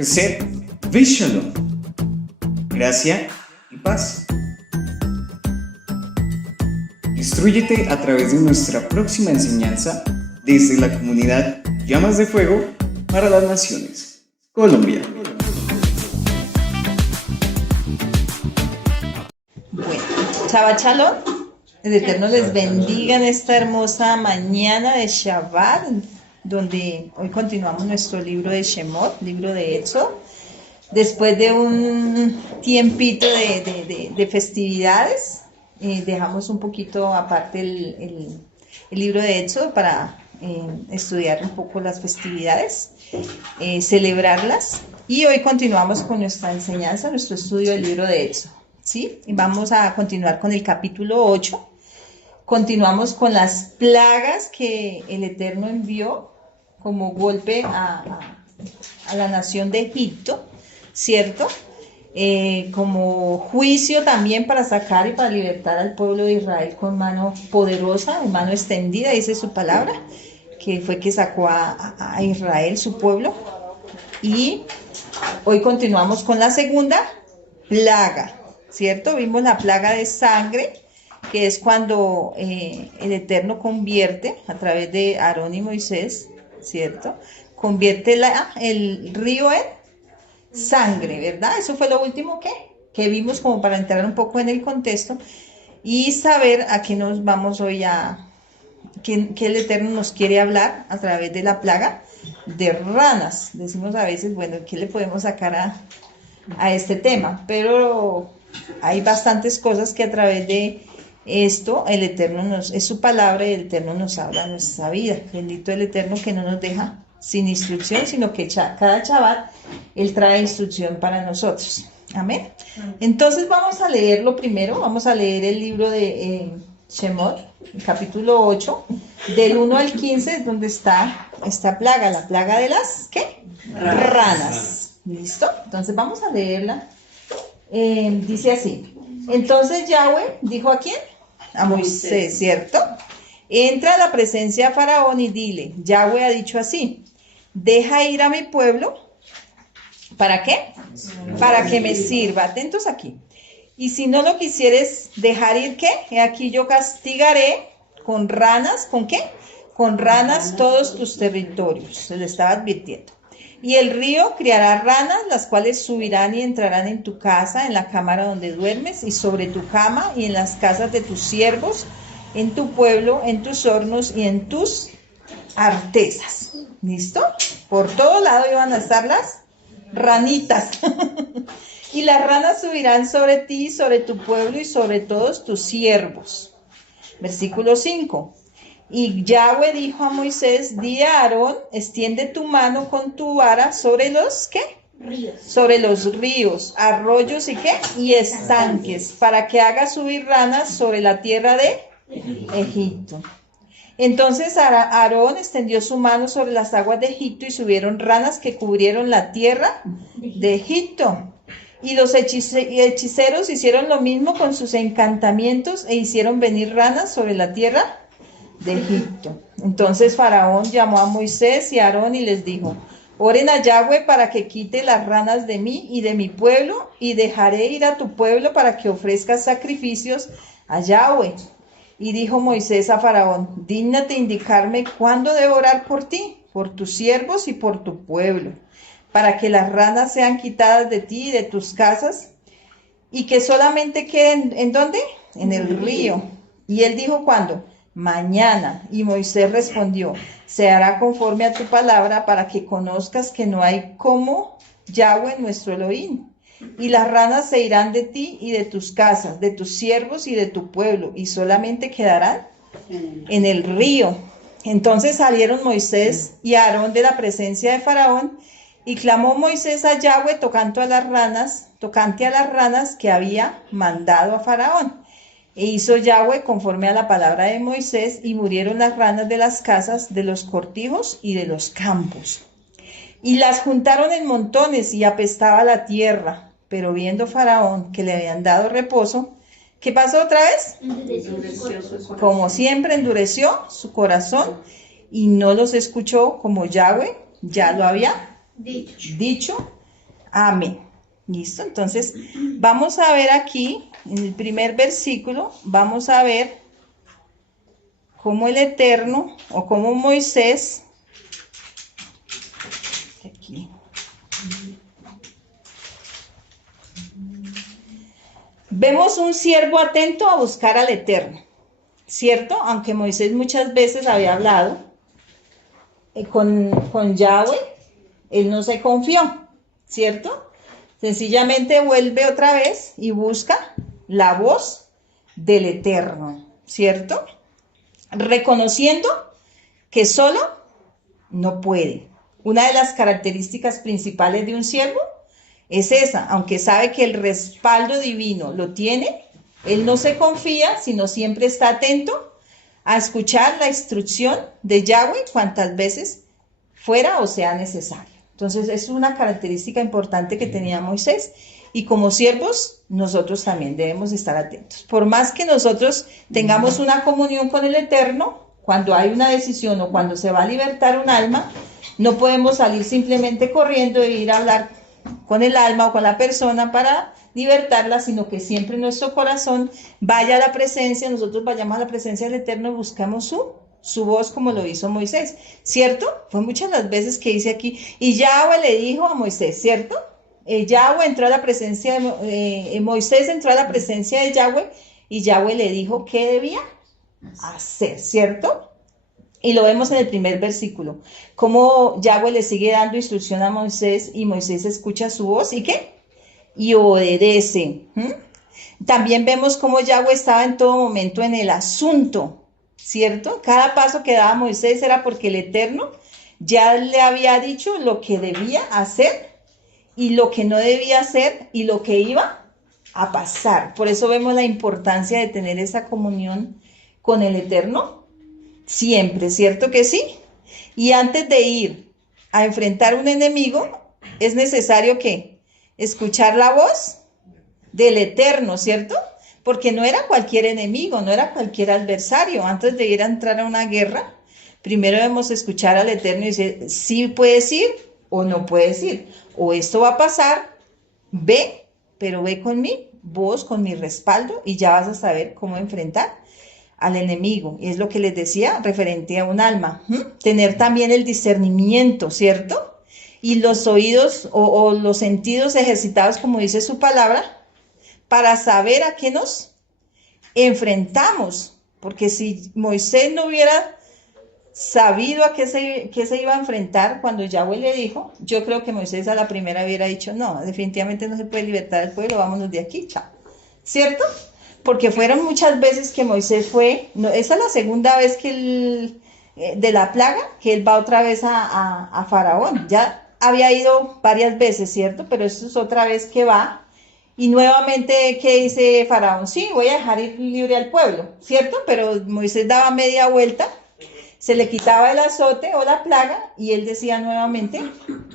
Chesed Shalom, gracia y paz. Instrúyete a través de nuestra próxima enseñanza desde la comunidad Llamas de Fuego para las Naciones, Colombia. Bueno, Shabbat Shalom. El Eterno les bendiga en esta hermosa mañana de Shabbat, donde hoy continuamos nuestro libro de Shemot, libro de Éxodo. Después de un tiempito de festividades, dejamos un poquito aparte el libro de Éxodo para estudiar un poco las festividades, celebrarlas. Y hoy continuamos con nuestra enseñanza, nuestro estudio del libro de Éxodo, ¿sí? Y vamos a continuar con el capítulo 8. Continuamos con las plagas que el Eterno envió como golpe a la nación de Egipto, ¿cierto? Como juicio también para sacar y para libertar al pueblo de Israel con mano poderosa, con mano extendida, dice su palabra, que fue que sacó a Israel, su pueblo. Y hoy continuamos con la segunda plaga, ¿cierto? Vimos la plaga de sangre, que es cuando el Eterno convierte, a través de Aarón y Moisés, ¿cierto? Convierte el río en sangre, ¿verdad? Eso fue lo último que vimos, como para entrar un poco en el contexto y saber a qué nos vamos hoy que el Eterno nos quiere hablar a través de la plaga de ranas. Decimos a veces, bueno, ¿qué le podemos sacar a este tema? Pero hay bastantes cosas que a través de esto el Eterno es su palabra y el Eterno nos habla en nuestra vida. Bendito el Eterno que no nos deja sin instrucción, sino que cada Shabbat Él trae instrucción para nosotros. Amén. Entonces vamos a leerlo primero, vamos a leer el libro de Shemot, capítulo 8, del 1 al 15, donde está esta plaga, la plaga de las, ¿qué? Ranas. ¿Listo? Entonces vamos a leerla. Dice así: entonces Yahweh dijo, ¿a quién? A Moisés, ¿cierto? Entra a la presencia de Faraón y dile, Yahweh ha dicho así, deja ir a mi pueblo, ¿para qué? Para que me sirva. Atentos aquí. Y si no lo quisieres dejar ir, ¿qué? He aquí yo castigaré con ranas, ¿con qué? Con ranas todos tus territorios. Se le estaba advirtiendo. Y el río criará ranas, las cuales subirán y entrarán en tu casa, en la cámara donde duermes, y sobre tu cama, y en las casas de tus siervos, en tu pueblo, en tus hornos y en tus artesas. ¿Listo? Por todo lado iban a estar las ranitas. Y las ranas subirán sobre ti, sobre tu pueblo y sobre todos tus siervos. Versículo 5. Y Yahweh dijo a Moisés, di a Aarón, extiende tu mano con tu vara sobre los, ¿qué? Ríos. Sobre los ríos, arroyos y ¿qué? Y estanques, para que haga subir ranas sobre la tierra de Egipto. Entonces Aarón extendió su mano sobre las aguas de Egipto y subieron ranas que cubrieron la tierra de Egipto. Y los hechiceros hicieron lo mismo con sus encantamientos e hicieron venir ranas sobre la tierra de Egipto. Entonces Faraón llamó a Moisés y a Aarón y les dijo, oren a Yahweh para que quite las ranas de mí y de mi pueblo, y dejaré ir a tu pueblo para que ofrezcas sacrificios a Yahweh. Y dijo Moisés a Faraón, dígnate indicarme cuándo debo orar por ti, por tus siervos y por tu pueblo, para que las ranas sean quitadas de ti y de tus casas, y que solamente queden, ¿en dónde? En el río. Y él dijo, ¿cuándo? Mañana. Y Moisés respondió, se hará conforme a tu palabra para que conozcas que no hay como Yahweh nuestro Elohim. Y las ranas se irán de ti y de tus casas, de tus siervos y de tu pueblo, y solamente quedarán en el río. Entonces salieron Moisés y Aarón de la presencia de Faraón, y clamó Moisés a Yahweh tocante a las ranas que había mandado a Faraón. E hizo Yahweh conforme a la palabra de Moisés, y murieron las ranas de las casas, de los cortijos y de los campos. Y las juntaron en montones y apestaba la tierra. Pero viendo Faraón que le habían dado reposo, ¿qué pasó otra vez? Como siempre endureció su corazón y no los escuchó como Yahweh ya lo había dicho. Amén. ¿Listo? Entonces, vamos a ver aquí, en el primer versículo, vamos a ver cómo el Eterno, o cómo Moisés, aquí, vemos un siervo atento a buscar al Eterno, ¿cierto? Aunque Moisés muchas veces había hablado con Yahweh, él no se confió, ¿cierto? Sencillamente vuelve otra vez y busca la voz del Eterno, ¿cierto? Reconociendo que solo no puede. Una de las características principales de un siervo es esa, aunque sabe que el respaldo divino lo tiene, él no se confía, sino siempre está atento a escuchar la instrucción de Yahweh cuantas veces fuera o sea necesario. Entonces, es una característica importante que tenía Moisés. Y como siervos, nosotros también debemos estar atentos. Por más que nosotros tengamos una comunión con el Eterno, cuando hay una decisión o cuando se va a libertar un alma, no podemos salir simplemente corriendo e ir a hablar con el alma o con la persona para libertarla, sino que siempre nuestro corazón vaya a la presencia, nosotros vayamos a la presencia del Eterno y buscamos su voz como lo hizo Moisés, ¿cierto? Fue muchas las veces que dice aquí, y Yahweh le dijo a Moisés, ¿cierto? Yahweh entró a la presencia de Moisés entró a la presencia de Yahweh y Yahweh le dijo qué debía hacer, ¿cierto? Y lo vemos en el primer versículo, cómo Yahweh le sigue dando instrucción a Moisés y Moisés escucha su voz y ¿qué? Y obedece. También vemos cómo Yahweh estaba en todo momento en el asunto, ¿cierto? Cada paso que daba Moisés era porque el Eterno ya le había dicho lo que debía hacer y lo que no debía hacer y lo que iba a pasar. Por eso vemos la importancia de tener esa comunión con el Eterno siempre, ¿cierto que sí? Y antes de ir a enfrentar un enemigo, es necesario que escuchar la voz del Eterno, ¿cierto? Porque no era cualquier enemigo, no era cualquier adversario. Antes de ir a entrar a una guerra, primero debemos escuchar al Eterno y decir, sí puedes ir o no puedes ir. O esto va a pasar, ve, pero ve con mi voz, con mi respaldo, y ya vas a saber cómo enfrentar al enemigo. Y es lo que les decía referente a un alma. Tener también el discernimiento, ¿cierto? Y los oídos o los sentidos ejercitados, como dice su palabra, para saber a qué nos enfrentamos. Porque si Moisés no hubiera sabido a qué se iba a enfrentar cuando Yahweh le dijo, yo creo que Moisés a la primera hubiera dicho, no, definitivamente no se puede libertar al pueblo, vámonos de aquí, chao. ¿Cierto? Porque fueron muchas veces que Moisés fue, no, esa es la segunda vez que de la plaga, que él va otra vez a Faraón. Ya había ido varias veces, ¿cierto? Pero eso es otra vez que va. Y nuevamente, ¿qué dice Faraón? Sí, voy a dejar ir libre al pueblo, ¿cierto? Pero Moisés daba media vuelta, se le quitaba el azote o la plaga y él decía nuevamente,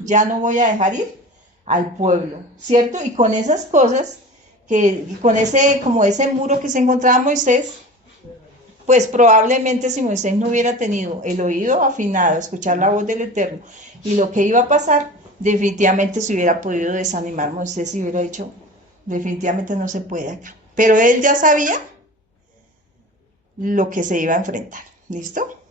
ya no voy a dejar ir al pueblo, ¿cierto? Y con esas cosas, con ese muro que se encontraba Moisés, pues probablemente si Moisés no hubiera tenido el oído afinado, escuchar la voz del Eterno y lo que iba a pasar, definitivamente se hubiera podido desanimar Moisés y hubiera dicho, definitivamente no se puede acá. Pero él ya sabía lo que se iba a enfrentar. ¿Listo?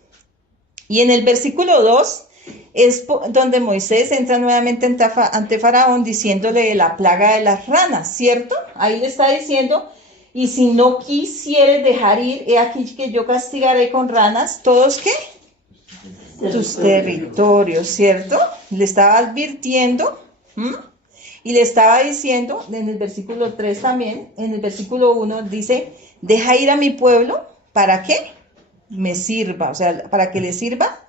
Y en el versículo 2 es donde Moisés entra nuevamente ante Faraón diciéndole de la plaga de las ranas, ¿cierto? Ahí le está diciendo, y si no quisieres dejar ir, he aquí que yo castigaré con ranas todos, ¿qué? Tus territorios, ¿cierto? Le estaba advirtiendo, y le estaba diciendo, en el versículo 3 también, en el versículo 1 dice, deja ir a mi pueblo, ¿para qué? Me sirva, o sea, para que le sirva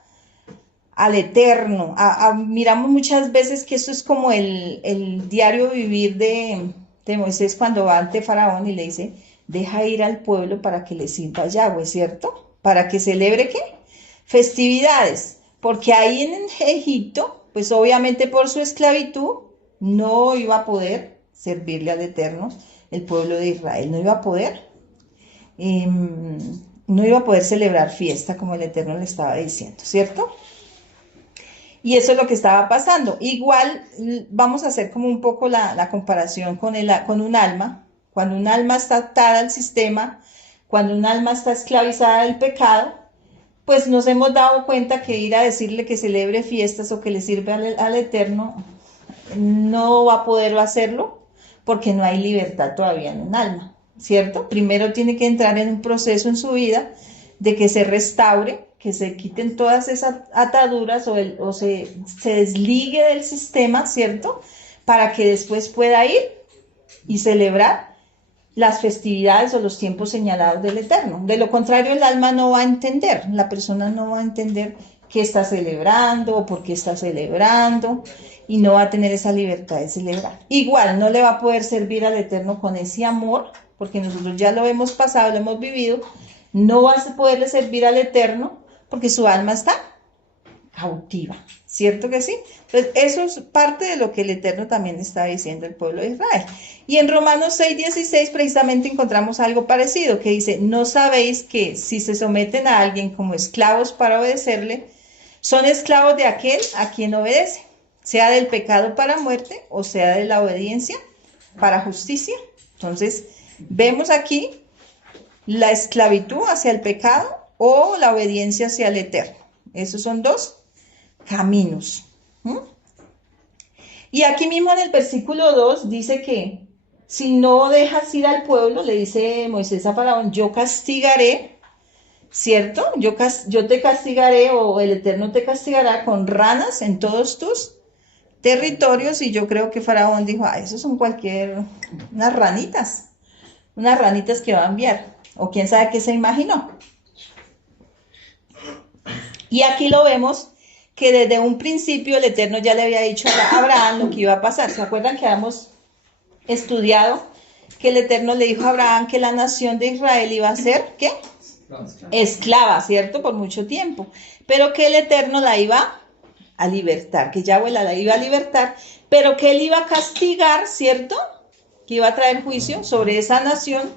al Eterno. Miramos muchas veces que eso es como el diario vivir de Moisés cuando va ante Faraón y le dice, deja ir al pueblo para que le sirva a Yahweh, ¿cierto? Para que celebre, ¿qué? Festividades, porque ahí en Egipto, pues obviamente por su esclavitud, no iba a poder servirle al Eterno el pueblo de Israel, no iba a poder celebrar fiesta como el Eterno le estaba diciendo, ¿cierto? Y eso es lo que estaba pasando. Igual vamos a hacer como un poco la comparación con un alma. Cuando un alma está atada al sistema, cuando un alma está esclavizada al pecado, pues nos hemos dado cuenta que ir a decirle que celebre fiestas o que le sirve al Eterno no va a poder hacerlo porque no hay libertad todavía en un alma, ¿cierto? Primero tiene que entrar en un proceso en su vida de que se restaure, que se quiten todas esas ataduras o se desligue del sistema, ¿cierto? Para que después pueda ir y celebrar las festividades o los tiempos señalados del Eterno. De lo contrario, el alma no va a entender, la persona no va a entender qué está celebrando o por qué está celebrando y no va a tener esa libertad de celebrar. Igual, no le va a poder servir al Eterno con ese amor, porque nosotros ya lo hemos pasado, lo hemos vivido, no va a poderle servir al Eterno porque su alma está cautiva, ¿cierto que sí? Entonces, eso es parte de lo que el Eterno también está diciendo al pueblo de Israel. Y en Romanos 6:16 precisamente encontramos algo parecido, que dice, ¿no sabéis que si se someten a alguien como esclavos para obedecerle, son esclavos de aquel a quien obedece, sea del pecado para muerte o sea de la obediencia para justicia? Entonces, vemos aquí la esclavitud hacia el pecado o la obediencia hacia el Eterno. Esos son dos caminos. Y aquí mismo en el versículo 2 dice que si no dejas ir al pueblo, le dice Moisés a Faraón, yo castigaré, ¿cierto? Yo te castigaré o el Eterno te castigará con ranas en todos tus territorios. Y yo creo que Faraón dijo, esos son unas ranitas que va a enviar. O quién sabe qué se imaginó. Y aquí lo vemos que desde un principio el Eterno ya le había dicho a Abraham lo que iba a pasar. ¿Se acuerdan que habíamos estudiado que el Eterno le dijo a Abraham que la nación de Israel iba a ser, ¿qué? Esclava, ¿cierto? Por mucho tiempo. Pero que el Eterno la iba a libertar, que Yahweh la iba a libertar, pero que él iba a castigar, ¿cierto? Que iba a traer juicio sobre esa nación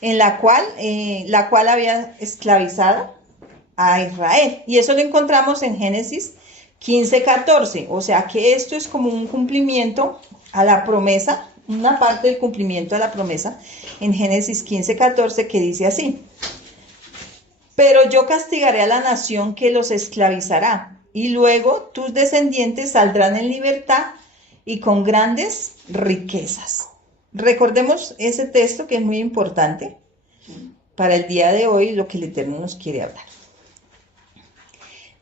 en la cual había esclavizado a Israel. Y eso lo encontramos en Génesis 15:14. O sea que esto es como un cumplimiento a la promesa, una parte del cumplimiento a la promesa en Génesis 15:14 que dice así: pero yo castigaré a la nación que los esclavizará, y luego tus descendientes saldrán en libertad y con grandes riquezas. Recordemos ese texto que es muy importante para el día de hoy, lo que el Eterno nos quiere hablar.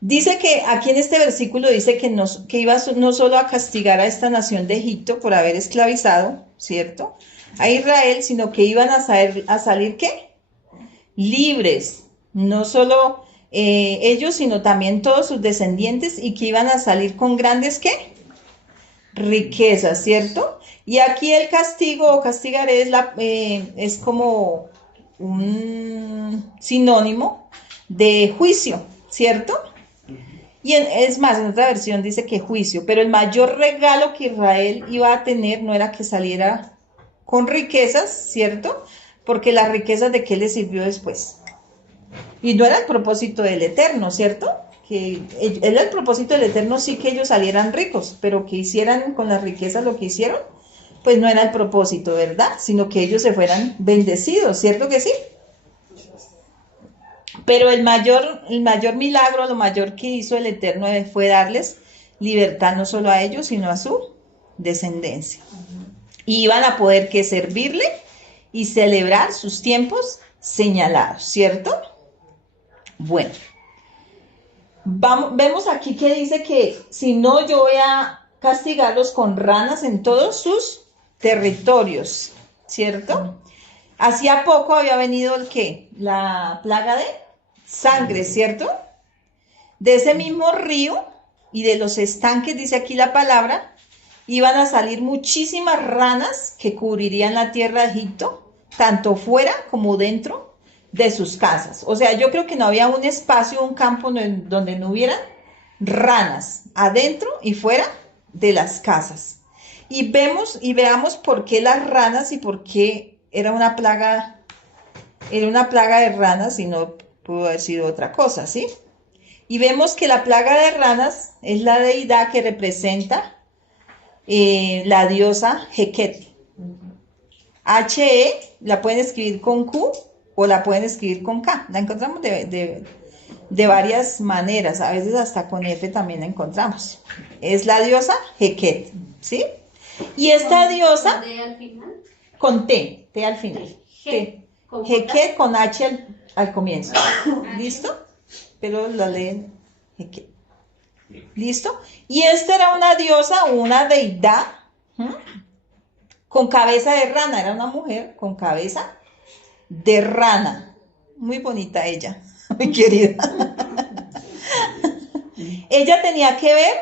Dice que aquí en este versículo dice que iba no solo a castigar a esta nación de Egipto por haber esclavizado, ¿cierto?, a Israel, sino que iban a salir ¿qué? Libres, no solo ellos, sino también todos sus descendientes, y que iban a salir con grandes ¿qué? Riquezas, ¿cierto? Y aquí el castigo o castigaré es como un sinónimo de juicio, ¿cierto? Y es más, en otra versión dice que juicio, pero el mayor regalo que Israel iba a tener no era que saliera con riquezas, ¿cierto? Porque las riquezas, ¿de qué le sirvió después? Y no era el propósito del Eterno, ¿cierto? Que era el propósito del Eterno, sí, que ellos salieran ricos, pero que hicieran con las riquezas lo que hicieron, pues no era el propósito, ¿verdad? Sino que ellos se fueran bendecidos, ¿cierto que sí? Pero el mayor milagro, lo mayor que hizo el Eterno fue darles libertad no solo a ellos, sino a su descendencia. Y iban a poder que servirle y celebrar sus tiempos señalados, ¿cierto? Bueno, vemos aquí que dice que si no, yo voy a castigarlos con ranas en todos sus territorios, ¿cierto? Hacía poco había venido la plaga de sangre, ¿cierto? De ese mismo río y de los estanques, dice aquí la palabra, iban a salir muchísimas ranas que cubrirían la tierra de Egipto, tanto fuera como dentro de sus casas. O sea, yo creo que no había un espacio, un campo donde no hubieran ranas, adentro y fuera de las casas. Y veamos por qué las ranas y por qué era una plaga de ranas y no pudo haber sido otra cosa, ¿sí? Y vemos que la plaga de ranas es la deidad que representa la diosa Heket. He, la pueden escribir con Q o la pueden escribir con K. La encontramos de varias maneras, a veces hasta con F también la encontramos. Es la diosa Heket, ¿sí? Y esta diosa... ¿Con D al final? Con T al final. G. Heket con H al comienzo. ¿Listo? Pero la leen Heket. ¿Listo? Y esta era una diosa o una deidad con cabeza de rana. Era una mujer con cabeza de rana. Muy bonita ella, muy querida. Ella tenía que ver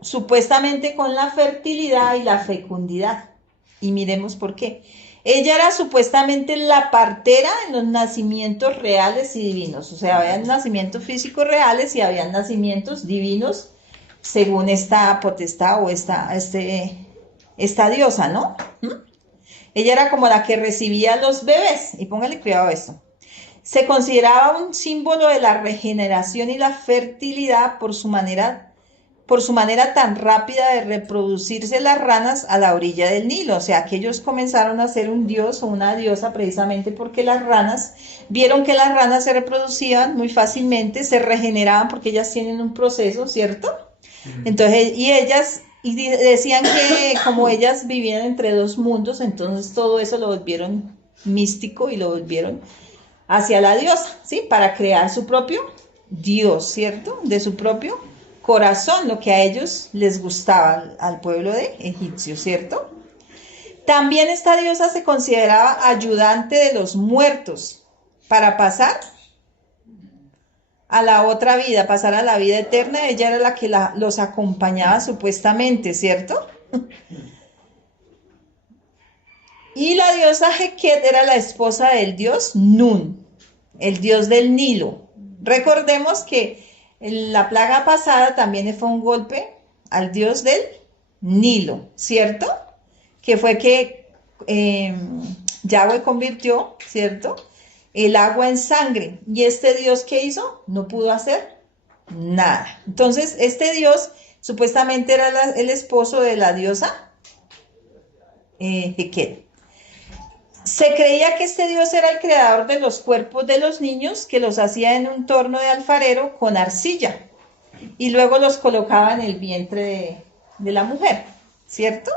supuestamente con la fertilidad y la fecundidad. Y miremos por qué. Ella era supuestamente la partera en los nacimientos reales y divinos. O sea, había nacimientos físicos reales y había nacimientos divinos según esta potestad o esta diosa, ¿no? Ella era como la que recibía a los bebés. Y póngale cuidado a esto. Se consideraba un símbolo de la regeneración y la fertilidad por su manera tan rápida de reproducirse las ranas a la orilla del Nilo. O sea, que ellos comenzaron a ser un dios o una diosa precisamente porque las ranas vieron que las ranas se reproducían muy fácilmente, se regeneraban porque ellas tienen un proceso, ¿cierto? Entonces, y decían que como ellas vivían entre dos mundos, entonces todo eso lo volvieron místico y lo volvieron hacia la diosa, ¿sí? Para crear su propio dios, ¿cierto? De su propio corazón, lo que a ellos les gustaba, al pueblo de egipcio, ¿cierto? También esta diosa se consideraba ayudante de los muertos para pasar a la otra vida, pasar a la vida eterna. Ella era la que los acompañaba supuestamente, ¿cierto? Y la diosa Heket era la esposa del dios Nun, el dios del Nilo. Recordemos que la plaga pasada también fue un golpe al dios del Nilo, ¿cierto? Que fue que Yahweh convirtió, ¿cierto?, el agua en sangre. ¿Y este dios qué hizo? No pudo hacer nada. Entonces, este dios supuestamente era el esposo de la diosa Heket. Se creía que este dios era el creador de los cuerpos de los niños, que los hacía en un torno de alfarero con arcilla y luego los colocaba en el vientre de la mujer, ¿cierto?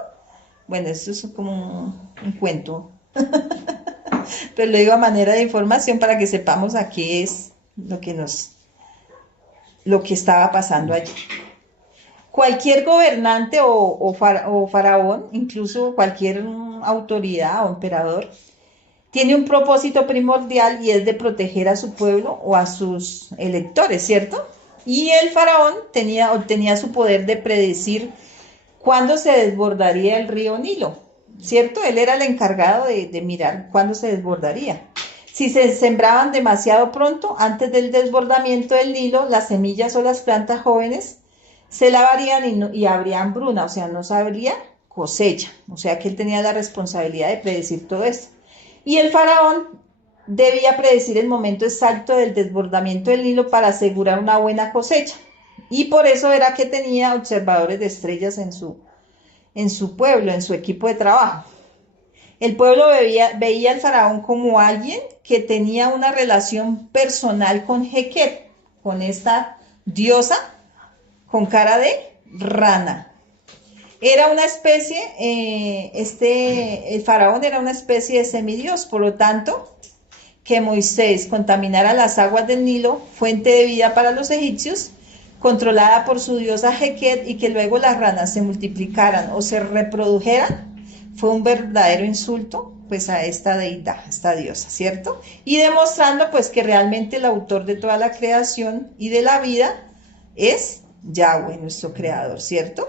Bueno, esto es como un cuento, pero lo digo a manera de información para que sepamos a qué es lo que estaba pasando allí. Cualquier gobernante o faraón, incluso cualquier autoridad o emperador, tiene un propósito primordial y es de proteger a su pueblo o a sus electores, ¿cierto? Y el faraón obtenía su poder de predecir cuándo se desbordaría el río Nilo, ¿cierto? Él era el encargado de mirar cuándo se desbordaría. Si se sembraban demasiado pronto, antes del desbordamiento del Nilo, las semillas o las plantas jóvenes se lavarían y habría hambruna, o sea, no habría cosecha. O sea que él tenía la responsabilidad de predecir todo esto. Y el faraón debía predecir el momento exacto del desbordamiento del Nilo para asegurar una buena cosecha. Y por eso era que tenía observadores de estrellas en su pueblo, en su equipo de trabajo. El pueblo veía al faraón como alguien que tenía una relación personal con Heket, con esta diosa con cara de rana. Era una especie, el faraón era una especie de semidios, por lo tanto, que Moisés contaminara las aguas del Nilo, fuente de vida para los egipcios, controlada por su diosa Heket, y que luego las ranas se multiplicaran o se reprodujeran, fue un verdadero insulto pues a esta deidad, a esta diosa, ¿cierto? Y demostrando pues que realmente el autor de toda la creación y de la vida es Yahweh, nuestro creador, ¿cierto?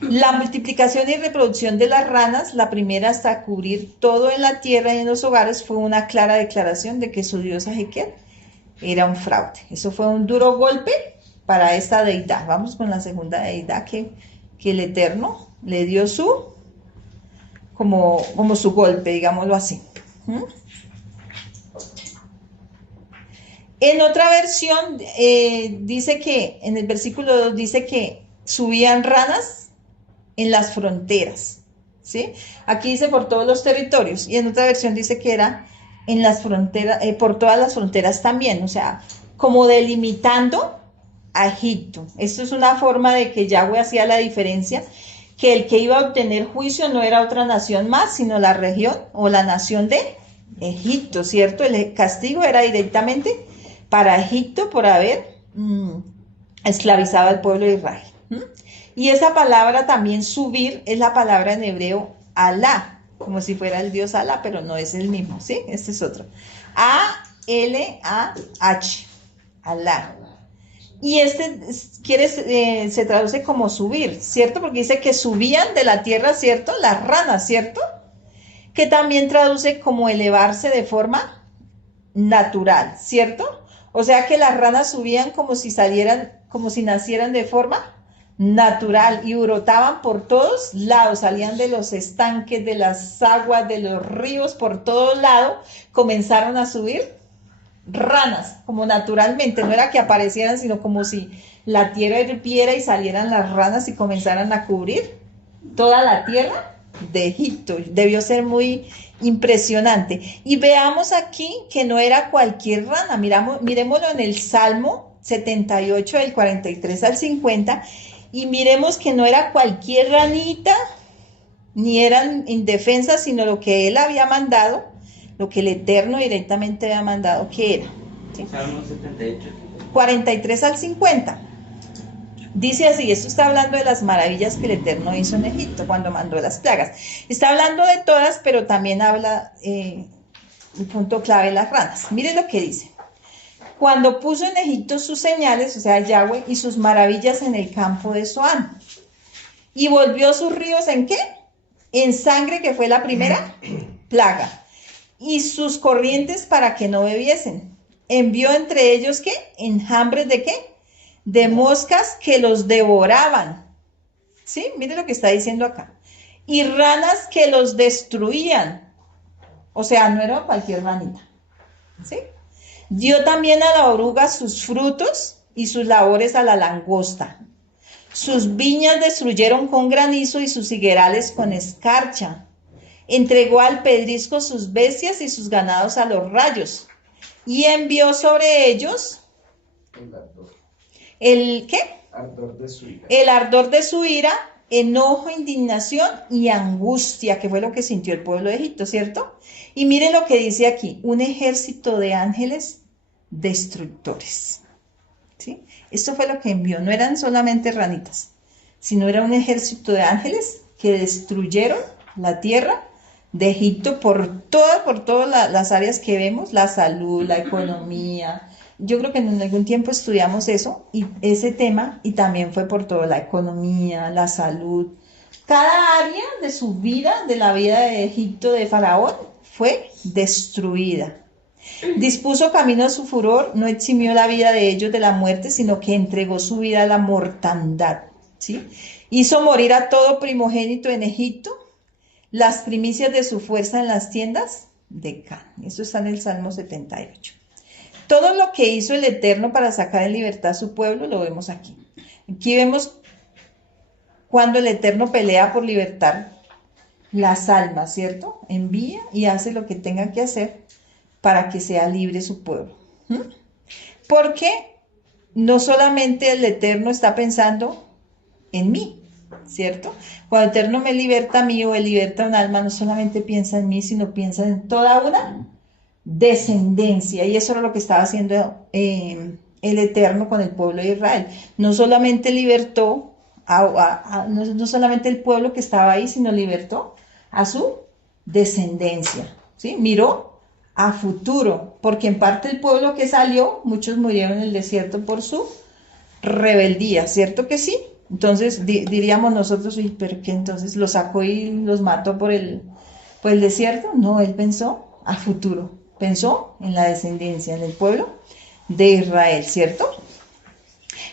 La multiplicación y reproducción de las ranas, la primera hasta cubrir todo en la tierra y en los hogares, fue una clara declaración de que su diosa Heket era un fraude. Eso fue un duro golpe para esta deidad. Vamos con la segunda deidad que el Eterno le dio como su golpe, digámoslo así. En otra versión dice que, en el versículo 2 dice que subían ranas en las fronteras, ¿sí? Aquí dice por todos los territorios y en otra versión dice que era en las fronteras, por todas las fronteras también, o sea, como delimitando a Egipto. Esto es una forma de que Yahweh hacía la diferencia, que el que iba a obtener juicio no era otra nación más, sino la región o la nación de Egipto, ¿cierto? El castigo era directamente para Egipto por haber esclavizado al pueblo de Israel. Y esa palabra también subir es la palabra en hebreo Alá, como si fuera el dios Alá, pero no es el mismo, ¿sí? Este es otro. A-L-A-H, Alá. Y se traduce como subir, ¿cierto? Porque dice que subían de la tierra, ¿cierto? Las ranas, ¿cierto? Que también traduce como elevarse de forma natural, ¿cierto? O sea que las ranas subían como si nacieran de forma natural y brotaban por todos lados, salían de los estanques, de las aguas, de los ríos, por todos lados, comenzaron a subir ranas, como naturalmente, no era que aparecieran, sino como si la tierra hirviera y salieran las ranas y comenzaran a cubrir toda la tierra de Egipto. Debió ser muy impresionante. Y veamos aquí que no era cualquier rana, miremoslo en el Salmo 78 del 43 al 50 y miremos que no era cualquier ranita, ni eran indefensas, sino lo que él había mandado, lo que el Eterno directamente había mandado que era. ¿Sí? Salmo 78. 43 al 50. Dice así, esto está hablando de las maravillas que el Eterno hizo en Egipto cuando mandó las plagas. Está hablando de todas, pero también habla, el punto clave, las ranas. Miren lo que dice. Cuando puso en Egipto sus señales, o sea, Yahweh, y sus maravillas en el campo de Zoán. Y volvió sus ríos ¿en qué? En sangre, que fue la primera plaga. Y sus corrientes para que no bebiesen. Envió entre ellos, ¿qué? Enjambres de ¿qué? De moscas que los devoraban. ¿Sí? Mire lo que está diciendo acá. Y ranas que los destruían. O sea, no era cualquier ranita. ¿Sí? Dio también a la oruga sus frutos y sus labores a la langosta. Sus viñas destruyeron con granizo y sus higuerales con escarcha. Entregó al pedrisco sus bestias y sus ganados a los rayos. Y envió sobre ellos ¿el qué? Ardor de su ira. El ardor de su ira, enojo, indignación y angustia, que fue lo que sintió el pueblo de Egipto, ¿cierto? Y miren lo que dice aquí, un ejército de ángeles destructores. ¿Sí? Esto fue lo que envió, no eran solamente ranitas, sino era un ejército de ángeles que destruyeron la tierra de Egipto por todas las áreas que vemos, la salud, la economía. Yo creo que en algún tiempo estudiamos eso, y ese tema, y también fue por toda la economía, la salud. Cada área de su vida, de la vida de Egipto, de Faraón, fue destruida. Dispuso camino a su furor, no eximió la vida de ellos de la muerte, sino que entregó su vida a la mortandad. ¿Sí? Hizo morir a todo primogénito en Egipto, las primicias de su fuerza en las tiendas de Can. Eso está en el Salmo 78. Todo lo que hizo el Eterno para sacar en libertad a su pueblo lo vemos aquí. Aquí vemos cuando el Eterno pelea por libertar las almas, ¿cierto? Envía y hace lo que tenga que hacer para que sea libre su pueblo. Porque no solamente el Eterno está pensando en mí, ¿cierto? Cuando el Eterno me liberta a mí o él liberta un alma, no solamente piensa en mí, sino piensa en toda una descendencia. Y eso era lo que estaba haciendo el Eterno con el pueblo de Israel. No solamente libertó no solamente el pueblo que estaba ahí, sino libertó a su descendencia. ¿Sí? Miró a futuro, porque en parte el pueblo que salió, muchos murieron en el desierto por su rebeldía, ¿cierto que sí? Entonces diríamos nosotros, pero que entonces los sacó y los mató por el desierto. No, él pensó a futuro, pensó en la descendencia, en el pueblo de Israel, ¿cierto?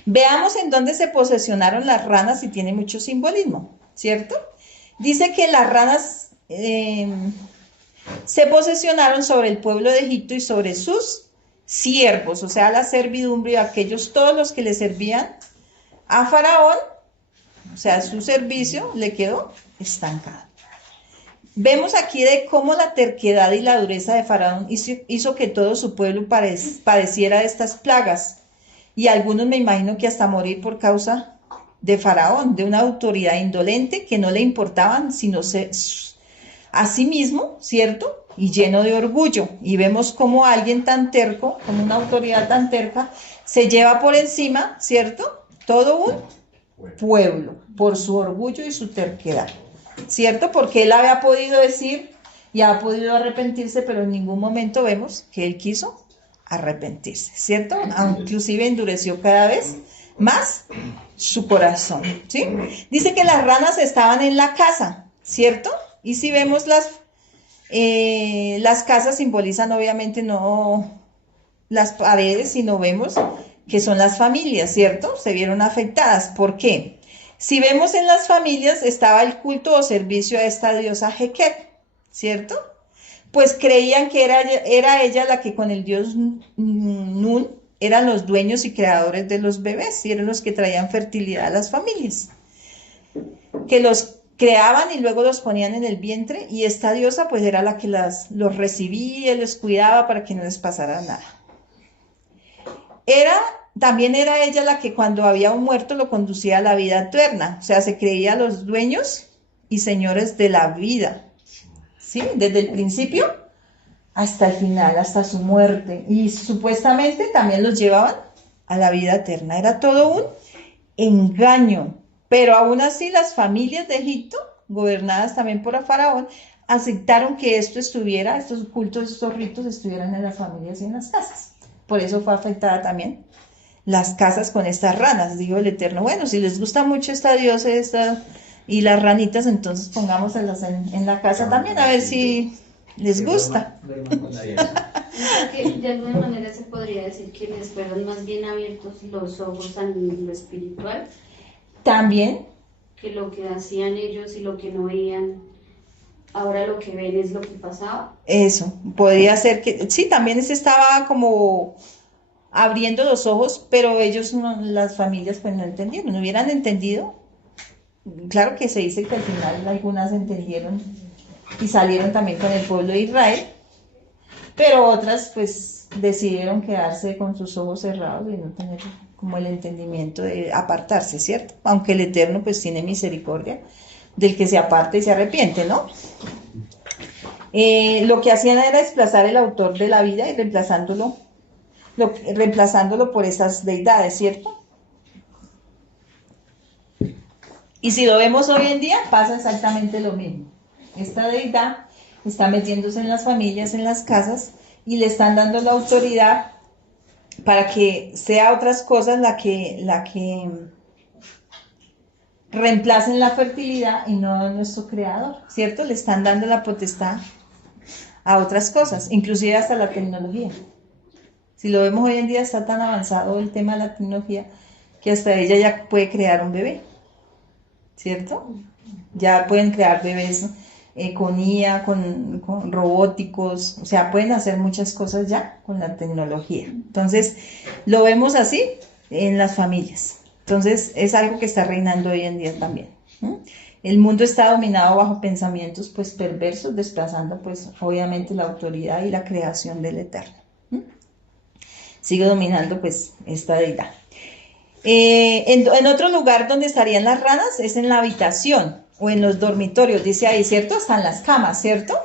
Veamos en dónde se posesionaron las ranas y tiene mucho simbolismo, ¿cierto? Dice que las ranas se posesionaron sobre el pueblo de Egipto y sobre sus siervos, o sea, la servidumbre, aquellos todos los que le servían a Faraón, o sea, su servicio le quedó estancado. Vemos aquí de cómo la terquedad y la dureza de Faraón hizo que todo su pueblo padeciera de estas plagas, y algunos me imagino que hasta morir por causa de Faraón, de una autoridad indolente que no le importaban sino a sí mismo, ¿cierto? Y lleno de orgullo. Y vemos cómo alguien tan terco, como una autoridad tan terca, se lleva por encima, ¿cierto? Todo un pueblo, por su orgullo y su terquedad, ¿cierto? Porque él había podido decir y ha podido arrepentirse, pero en ningún momento vemos que él quiso arrepentirse, ¿cierto? Inclusive endureció cada vez más su corazón, ¿sí? Dice que las ranas estaban en la casa, ¿cierto? Y si vemos las casas simbolizan obviamente no las paredes, sino vemos que son las familias, ¿cierto? Se vieron afectadas. ¿Por qué? Si vemos en las familias estaba el culto o servicio a esta diosa Heket, ¿cierto? Pues creían que era ella la que con el dios Nun eran los dueños y creadores de los bebés y eran los que traían fertilidad a las familias, que los creaban y luego los ponían en el vientre, y esta diosa pues era la que los recibía, los cuidaba para que no les pasara nada. También era ella la que cuando había un muerto lo conducía a la vida eterna, o sea, se creía los dueños y señores de la vida, ¿sí? Desde el principio hasta el final, hasta su muerte, y supuestamente también los llevaban a la vida eterna. Era todo un engaño, pero aún así las familias de Egipto, gobernadas también por Faraón, aceptaron que estos cultos, estos ritos estuvieran en las familias y en las casas. Por eso fue afectada también las casas con estas ranas. Dijo el Eterno, bueno, si les gusta mucho esta diosa y las ranitas, entonces pongámoselas en la casa también, a ver si les gusta. Que de alguna manera se podría decir que les fueron más bien abiertos los ojos a lo espiritual. También. Que lo que hacían ellos y lo que no veían, ahora lo que ven es lo que pasaba. Eso, podría ser que, sí, también se estaba como abriendo los ojos, pero ellos, las familias, pues no entendieron, no hubieran entendido. Claro que se dice que al final algunas entendieron y salieron también con el pueblo de Israel, pero otras pues decidieron quedarse con sus ojos cerrados y no tener como el entendimiento de apartarse, ¿cierto? Aunque el Eterno pues tiene misericordia del que se aparta y se arrepiente, ¿no? Lo que hacían era desplazar el autor de la vida y reemplazándolo por esas deidades, ¿cierto? Y si lo vemos hoy en día, pasa exactamente lo mismo. Esta deidad está metiéndose en las familias, en las casas, y le están dando la autoridad para que sea otras cosas la que reemplacen la fertilidad y no a nuestro creador, ¿cierto? Le están dando la potestad a otras cosas, inclusive hasta la tecnología. Si lo vemos hoy en día, está tan avanzado el tema de la tecnología que hasta ella ya puede crear un bebé, ¿cierto? Ya pueden crear bebés con IA, con robóticos, o sea, pueden hacer muchas cosas ya con la tecnología. Entonces, lo vemos así en las familias. Entonces, es algo que está reinando hoy en día también. El mundo está dominado bajo pensamientos pues perversos, desplazando pues obviamente la autoridad y la creación del Eterno. Sigue dominando pues esta deidad. En otro lugar donde estarían las ranas es en la habitación o en los dormitorios, dice ahí, ¿cierto? Están las camas, ¿cierto?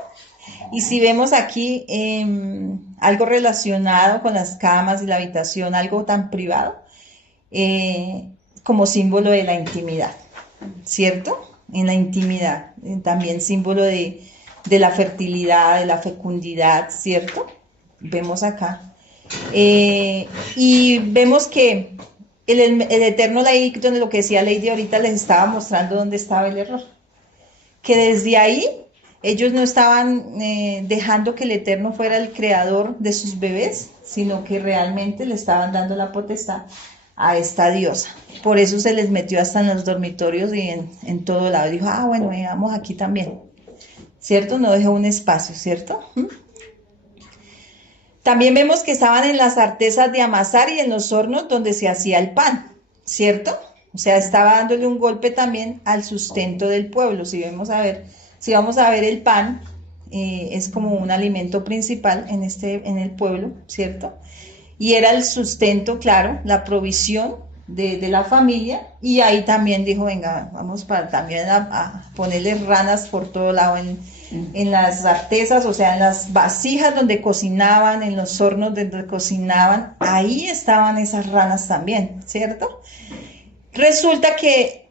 Y si vemos aquí algo relacionado con las camas y la habitación, algo tan privado, como símbolo de la intimidad, ¿cierto? En la intimidad, también símbolo de la fertilidad, de la fecundidad, ¿cierto? Vemos acá. Y vemos que el Eterno Ley, donde lo que decía Lady ahorita les estaba mostrando dónde estaba el error, que desde ahí ellos no estaban dejando que el Eterno fuera el creador de sus bebés, sino que realmente le estaban dando la potestad a esta diosa. Por eso se les metió hasta en los dormitorios y en todo lado. Dijo, bueno, vamos aquí también, ¿cierto? No dejó un espacio, ¿cierto? También vemos que estaban en las artesas de amasar y en los hornos donde se hacía el pan, ¿cierto? O sea, estaba dándole un golpe también al sustento del pueblo. Si vamos a ver el pan, es como un alimento principal en el pueblo, ¿cierto? Y era el sustento, claro, la provisión de la familia. Y ahí también dijo, venga, vamos también a ponerle ranas por todo lado en las artesas, o sea, en las vasijas donde cocinaban, en los hornos donde cocinaban, ahí estaban esas ranas también, ¿cierto? Resulta que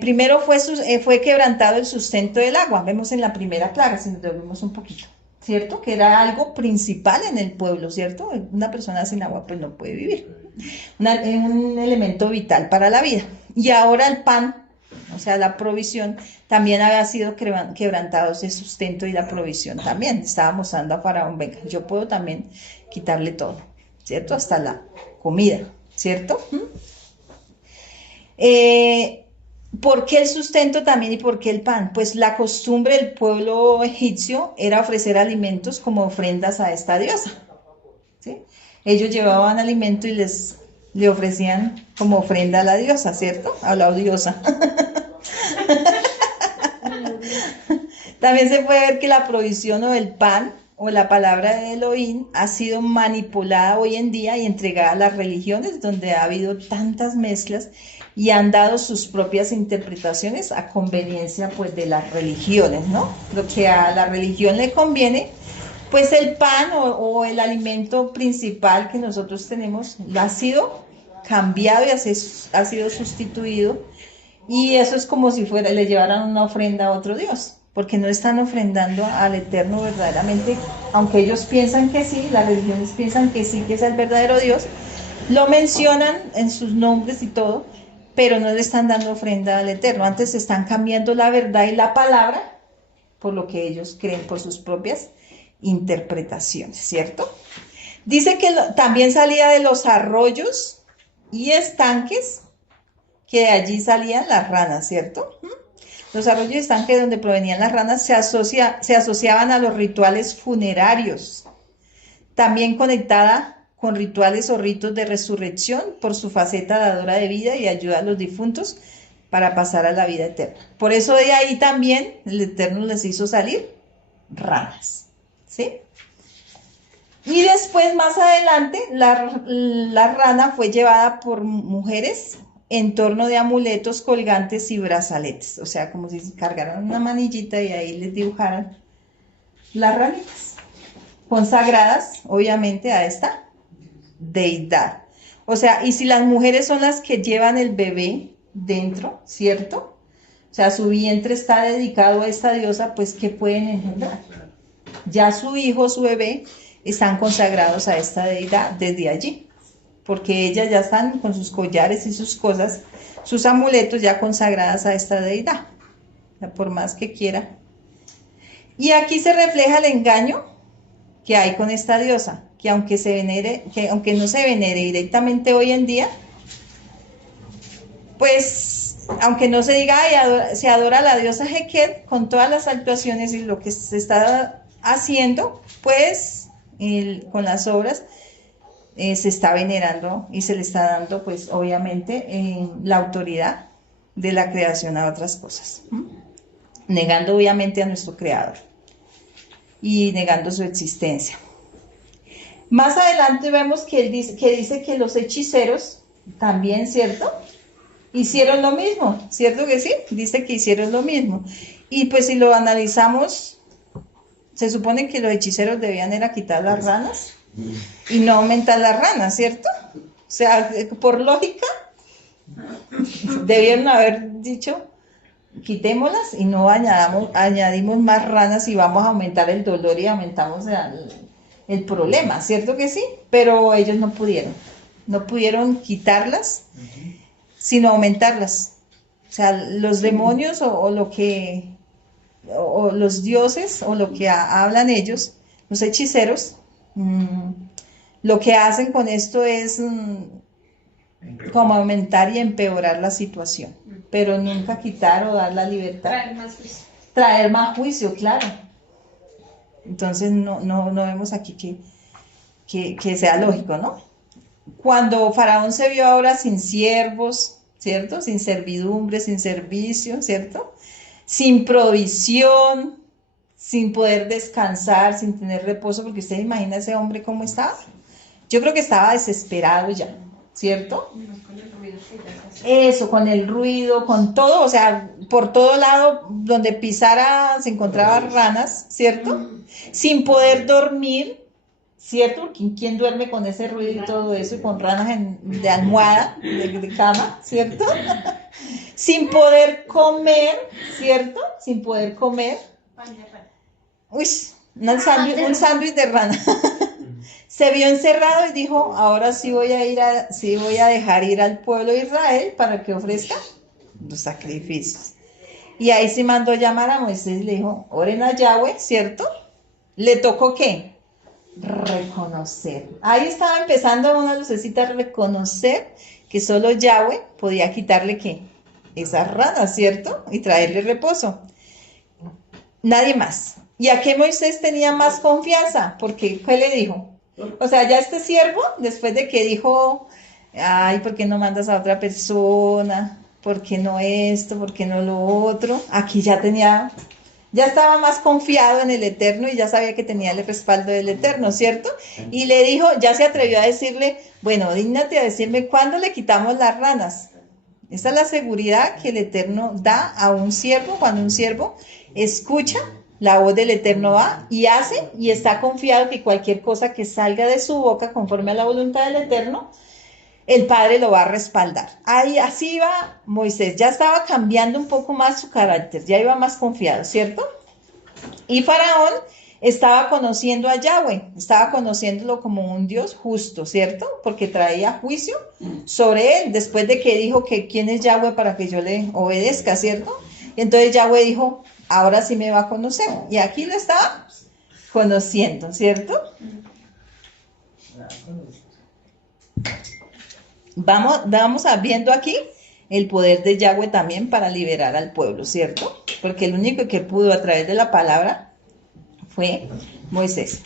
primero fue quebrantado el sustento del agua, vemos en la primera plaga, si nos devolvemos un poquito, ¿cierto? Que era algo principal en el pueblo, ¿cierto? Una persona sin agua pues no puede vivir, un elemento vital para la vida. Y ahora el pan, o sea, la provisión, también había sido quebrantado ese sustento y la provisión también. Estaba mostrando a Faraón, venga, yo puedo también quitarle todo, ¿cierto? Hasta la comida, ¿cierto? ¿Por qué el sustento también y por qué el pan? Pues la costumbre del pueblo egipcio era ofrecer alimentos como ofrendas a esta diosa, ¿sí? Ellos llevaban alimento y le ofrecían como ofrenda a la diosa, ¿cierto? A la diosa. También se puede ver que la provisión o el pan o la palabra de Elohim ha sido manipulada hoy en día y entregada a las religiones, donde ha habido tantas mezclas y han dado sus propias interpretaciones a conveniencia pues de las religiones, ¿no? Lo que a la religión le conviene, pues el pan o el alimento principal que nosotros tenemos ha sido cambiado y ha sido sustituido, y eso es como si le llevaran una ofrenda a otro Dios, porque no están ofrendando al Eterno verdaderamente, aunque ellos piensan que sí, las religiones piensan que sí, que es el verdadero Dios, lo mencionan en sus nombres y todo, pero no le están dando ofrenda al Eterno. Antes están cambiando la verdad y la palabra por lo que ellos creen, por sus propias interpretaciones, ¿cierto? Dice que también salía de los arroyos y estanques, que de allí salían las ranas, ¿cierto? Los arroyos y estanques donde provenían las ranas se asociaban a los rituales funerarios, también conectada con rituales o ritos de resurrección por su faceta dadora de vida y ayuda a los difuntos para pasar a la vida eterna. Por eso de ahí también el Eterno les hizo salir ranas, ¿sí? Y después, más adelante, la rana fue llevada por mujeres en torno de amuletos colgantes y brazaletes, o sea, como si cargaran una manillita y ahí les dibujaran las ranitas, consagradas, obviamente, a esta deidad. O sea, y si las mujeres son las que llevan el bebé dentro, ¿cierto? O sea, su vientre está dedicado a esta diosa, pues, ¿qué pueden engendrar? Ya su hijo, su bebé, están consagrados a esta deidad desde allí, porque ellas ya están con sus collares y sus cosas, sus amuletos ya consagradas a esta deidad, o sea, por más que quiera. Y aquí se refleja el engaño que hay con esta diosa, que aunque no se venere directamente hoy en día, pues aunque no se diga, se adora a la diosa Heket con todas las actuaciones y lo que se está haciendo, pues con las obras se está venerando y se le está dando, pues obviamente, la autoridad de la creación a otras cosas, negando obviamente a nuestro creador y negando su existencia. Más adelante vemos que dice que los hechiceros también, ¿cierto?, hicieron lo mismo, ¿cierto que sí? Dice que hicieron lo mismo. Y pues si lo analizamos, se supone que los hechiceros debían era quitar las ranas y no aumentar las ranas, ¿cierto? O sea, por lógica, debieron haber dicho, quitémoslas y no añadimos más ranas y vamos a aumentar el dolor y aumentamos el problema, ¿cierto que sí? Pero ellos no pudieron quitarlas, sino aumentarlas. O sea, los demonios o los dioses o lo que hablan ellos, los hechiceros, lo que hacen con esto es como aumentar y empeorar la situación, pero nunca quitar o dar la libertad. Traer más juicio, claro. Entonces no vemos aquí que sea lógico, ¿no? Cuando Faraón se vio ahora sin siervos, ¿cierto? Sin servidumbre, sin servicio, ¿cierto? Sin provisión, sin poder descansar, sin tener reposo, porque usted imagina ese hombre cómo estaba. Yo creo que estaba desesperado ya, ¿cierto? Eso, con el ruido, con todo, o sea, por todo lado donde pisara se encontraban ranas, ¿cierto? Sin poder dormir, ¿cierto? Porque ¿quién duerme con ese ruido y todo eso y con ranas de almohada, de cama, ¿cierto? Sin poder comer, ¿cierto? Sin poder comer. Uy, un sándwich de rana. Se vio encerrado y dijo, ahora sí voy a dejar ir al pueblo de Israel para que ofrezca los sacrificios. Y ahí sí mandó llamar a Moisés y le dijo, oren a Yahweh, ¿cierto? ¿Le tocó qué? Reconocer. Ahí estaba empezando una lucecita a reconocer que solo Yahweh podía quitarle qué? Esas ranas, ¿cierto? Y traerle reposo. Nadie más. ¿Y a qué Moisés tenía más confianza? Porque, ¿qué le dijo? O sea, ya este siervo, después de que dijo, ay, ¿por qué no mandas a otra persona? ¿Por qué no esto? ¿Por qué no lo otro? Aquí ya estaba más confiado en el Eterno y ya sabía que tenía el respaldo del Eterno, ¿cierto? Y le dijo, ya se atrevió a decirle, bueno, dígnate a decirme cuándo le quitamos las ranas. Esa es la seguridad que el Eterno da a un siervo cuando un siervo escucha la voz del Eterno va y hace y está confiado que cualquier cosa que salga de su boca conforme a la voluntad del Eterno, el Padre lo va a respaldar. Ahí así iba Moisés, ya estaba cambiando un poco más su carácter, ya iba más confiado, ¿cierto? Y Faraón estaba conociendo a Yahweh, estaba conociéndolo como un Dios justo, ¿cierto? Porque traía juicio sobre él, después de que dijo que quién es Yahweh para que yo le obedezca, ¿cierto? Y entonces Yahweh dijo, ahora sí me va a conocer. Y aquí lo estaba conociendo, ¿cierto? Vamos viendo aquí el poder de Yahweh también para liberar al pueblo, ¿cierto? Porque el único que pudo a través de la palabra fue Moisés.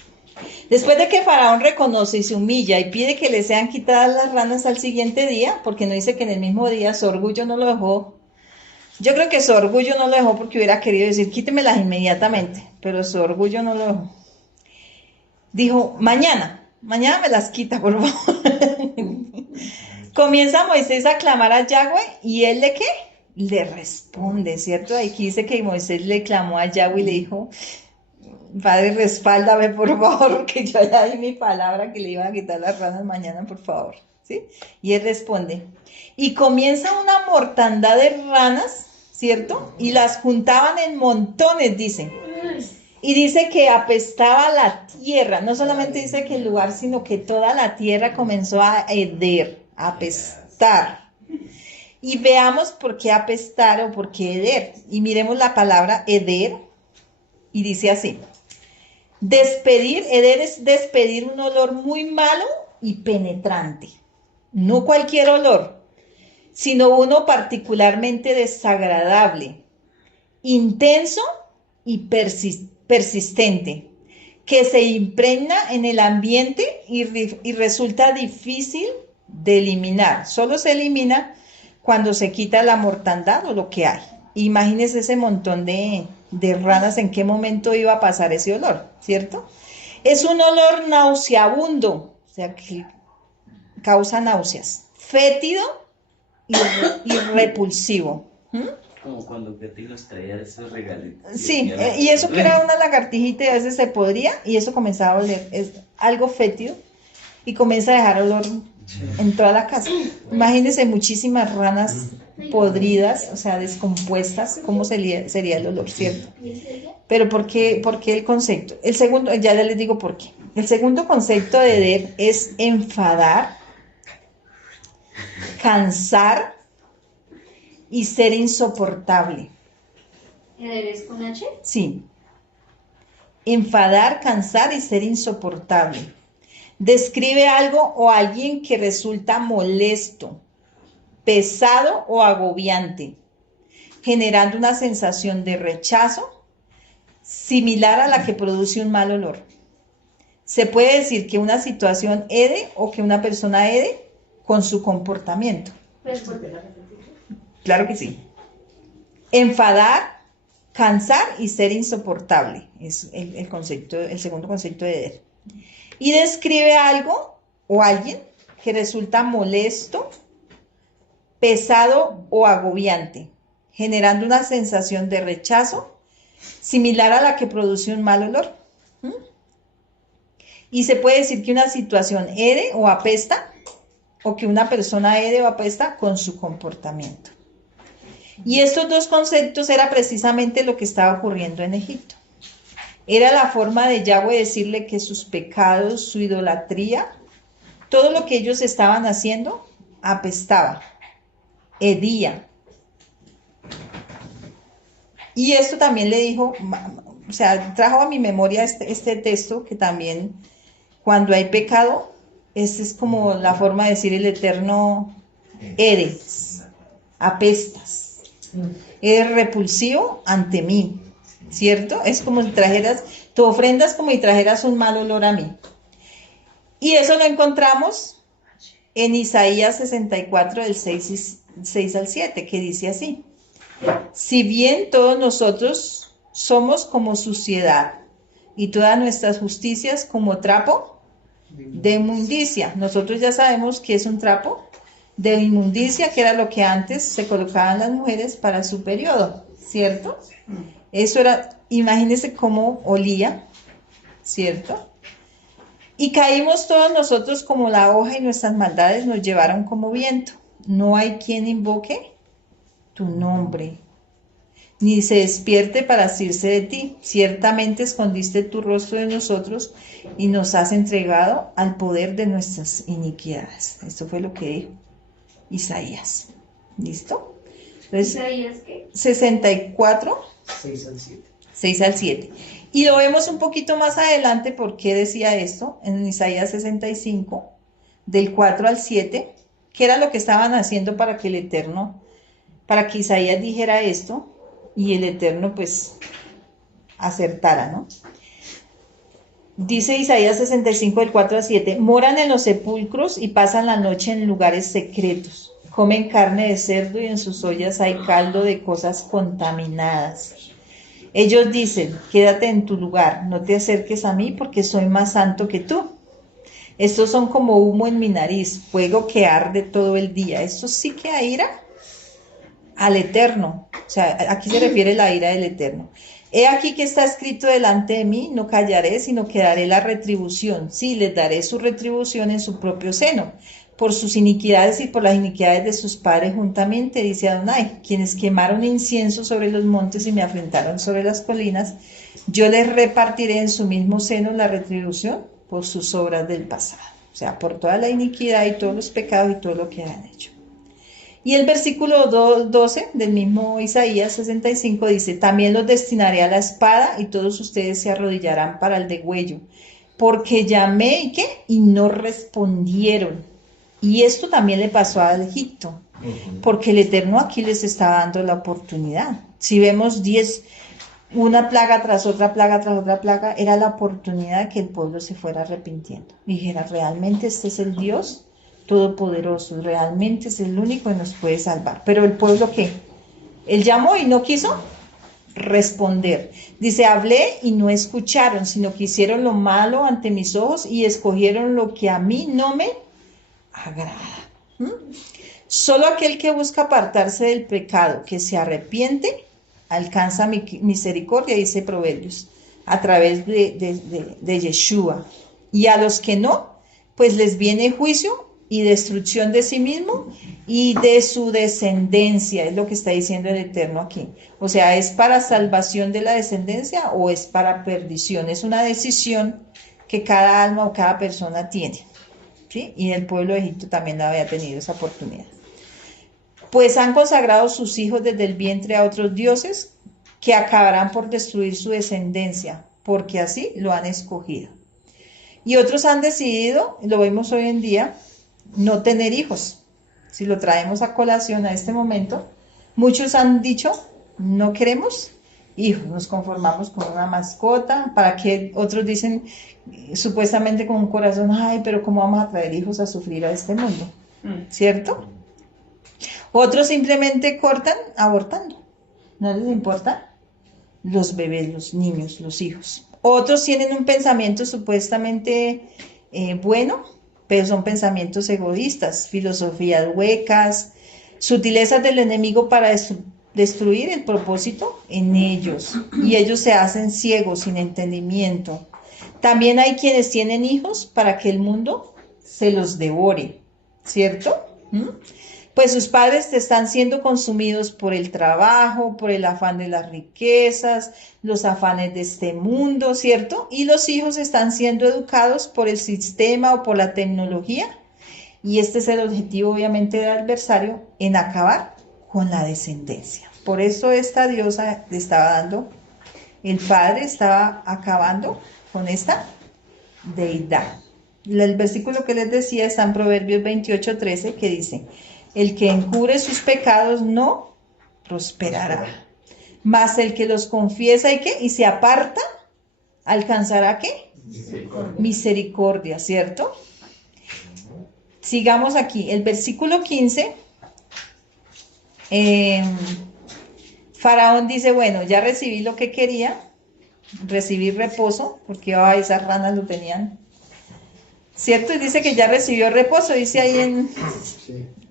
Después de que Faraón reconoce y se humilla y pide que le sean quitadas las ranas al siguiente día, porque no dice que en el mismo día su orgullo no lo dejó. Yo creo que su orgullo no lo dejó porque hubiera querido decir, quítemelas inmediatamente, pero su orgullo no lo dejó. Dijo, mañana me las quita, por favor. Comienza Moisés a clamar a Yahweh y él ¿le qué? Le responde, ¿cierto? Aquí dice que Moisés le clamó a Yahweh y le dijo, Padre, respáldame, por favor, porque yo ya di mi palabra que le iban a quitar las ranas mañana, por favor, ¿sí? Y él responde, y comienza una mortandad de ranas, ¿cierto? Y las juntaban en montones, dicen. Y dice que apestaba la tierra, no solamente dice que el lugar, sino que toda la tierra comenzó a heder, a apestar. Y veamos por qué apestar o por qué heder. Y miremos la palabra heder, y dice así. Heder es despedir un olor muy malo y penetrante. No cualquier olor, sino uno particularmente desagradable, intenso y persistente, que se impregna en el ambiente y resulta difícil de eliminar. Solo se elimina cuando se quita la mortandad o lo que hay. Imagínense ese montón de ranas, en qué momento iba a pasar ese olor, ¿cierto? Es un olor nauseabundo, o sea, que causa náuseas, fétido y repulsivo. Como cuando Betty los traía de esos regalitos. Sí, y eso que era una lagartijita y a veces se podría y eso comenzaba a oler, es algo fétido y comienza a dejar olor en toda la casa. Imagínense muchísimas ranas podridas, o sea, descompuestas, ¿cómo sería el olor, cierto? Pero ¿por qué el concepto? El segundo, ya les digo por qué. El segundo concepto de heder es enfadar, cansar y ser insoportable. ¿Eres con H? Sí. Enfadar, cansar y ser insoportable. Describe algo o alguien que resulta molesto, pesado o agobiante, generando una sensación de rechazo similar a la que produce un mal olor. Se puede decir que una situación hede o que una persona hede con su comportamiento. ¿Puedes volver a repetir? Claro que sí. Enfadar, cansar y ser insoportable. Es el concepto, el segundo concepto de heder. Y describe algo o alguien que resulta molesto, pesado o agobiante, generando una sensación de rechazo similar a la que produce un mal olor. Y se puede decir que una situación hede o apesta, o que una persona hede o apesta con su comportamiento. Y estos dos conceptos era precisamente lo que estaba ocurriendo en Egipto. Era la forma de Yahweh decirle que sus pecados, su idolatría, todo lo que ellos estaban haciendo, apestaba, hedía. Y esto también le dijo, o sea, trajo a mi memoria este texto que también, cuando hay pecado, esta es como la forma de decir el Eterno, eres, apestas, eres repulsivo ante mí, ¿cierto? Es como si trajeras, tu ofrenda es como si trajeras un mal olor a mí. Y eso lo encontramos en Isaías 64, del 6 al 7, que dice así: si bien todos nosotros somos como suciedad y todas nuestras justicias como trapo de inmundicia. Nosotros ya sabemos que es un trapo de inmundicia, que era lo que antes se colocaban las mujeres para su periodo, ¿cierto? Eso era, imagínense cómo olía, ¿cierto? Y caímos todos nosotros como la hoja y nuestras maldades nos llevaron como viento. No hay quien invoque tu nombre, ni se despierte para asirse de ti. Ciertamente escondiste tu rostro de nosotros y nos has entregado al poder de nuestras iniquidades. Esto fue lo que dijo Isaías. ¿Listo? Entonces, ¿Isaías qué? 64, 6 al 7. 6 al 7. Y lo vemos un poquito más adelante, ¿por qué decía esto? En Isaías 65, del 4 al 7, que era lo que estaban haciendo para que el Eterno, para que Isaías dijera esto, y el Eterno pues acertara, ¿no? Dice Isaías 65, del 4 al 7, moran en los sepulcros y pasan la noche en lugares secretos, comen carne de cerdo y en sus ollas hay caldo de cosas contaminadas. Ellos dicen, quédate en tu lugar, no te acerques a mí porque soy más santo que tú. Estos son como humo en mi nariz, fuego que arde todo el día. Esto sí que aira al Eterno. O sea, aquí se refiere la ira del Eterno. He aquí que está escrito delante de mí, no callaré, sino que daré la retribución. Sí, les daré su retribución en su propio seno, por sus iniquidades y por las iniquidades de sus padres juntamente, dice Adonai, quienes quemaron incienso sobre los montes y me afrentaron sobre las colinas, yo les repartiré en su mismo seno la retribución por sus obras del pasado. O sea, por toda la iniquidad y todos los pecados y todo lo que han hecho. Y el versículo 12 del mismo Isaías 65 dice, también los destinaré a la espada y todos ustedes se arrodillarán para el degüello, porque llamé ¿y qué? Y no respondieron. Y esto también le pasó a Egipto, porque el Eterno aquí les estaba dando la oportunidad. Si vemos 10, una plaga tras otra plaga tras otra plaga, era la oportunidad de que el pueblo se fuera arrepintiendo. Y dijera, realmente este es el Dios Todopoderoso, realmente es el único que nos puede salvar. Pero el pueblo, ¿qué? Él llamó y no quiso responder. Dice, hablé y no escucharon, sino que hicieron lo malo ante mis ojos y escogieron lo que a mí no me agrada. Solo aquel que busca apartarse del pecado, que se arrepiente, alcanza misericordia, dice Proverbios, a través de Yeshua. Y a los que no, pues les viene juicio y destrucción de sí mismo y de su descendencia, es lo que está diciendo el Eterno aquí. O sea, ¿es para salvación de la descendencia o es para perdición? Es una decisión que cada alma o cada persona tiene. ¿Sí? Y el pueblo de Egipto también había tenido esa oportunidad. Pues han consagrado sus hijos desde el vientre a otros dioses que acabarán por destruir su descendencia, porque así lo han escogido. Y otros han decidido, lo vemos hoy en día, no tener hijos. Si lo traemos a colación a este momento, muchos han dicho, no queremos hijos, nos conformamos con una mascota, para que otros dicen supuestamente con un corazón, ay, pero ¿cómo vamos a traer hijos a sufrir a este mundo? ¿Cierto? Otros simplemente cortan abortando, no les importa los bebés, los niños, los hijos. Otros tienen un pensamiento supuestamente bueno, pero son pensamientos egoístas, filosofías huecas, sutilezas del enemigo para destruir el propósito en ellos. Y ellos se hacen ciegos, sin entendimiento. También hay quienes tienen hijos para que el mundo se los devore, ¿cierto? Pues sus padres están siendo consumidos por el trabajo, por el afán de las riquezas, los afanes de este mundo, ¿cierto? Y los hijos están siendo educados por el sistema o por la tecnología. Y este es el objetivo, obviamente, del adversario, en acabar con la descendencia. Por eso esta diosa le estaba dando, el padre estaba acabando con esta deidad. El versículo que les decía está en Proverbios 28:13, que dice: el que encubre sus pecados no prosperará, mas el que los confiesa y se aparta, alcanzará ¿qué? Misericordia, ¿cierto? Sigamos aquí, el versículo 15, Faraón dice, bueno, ya recibí lo que quería, recibí reposo, porque esas ranas lo tenían, ¿cierto? Y dice que ya recibió reposo, dice ahí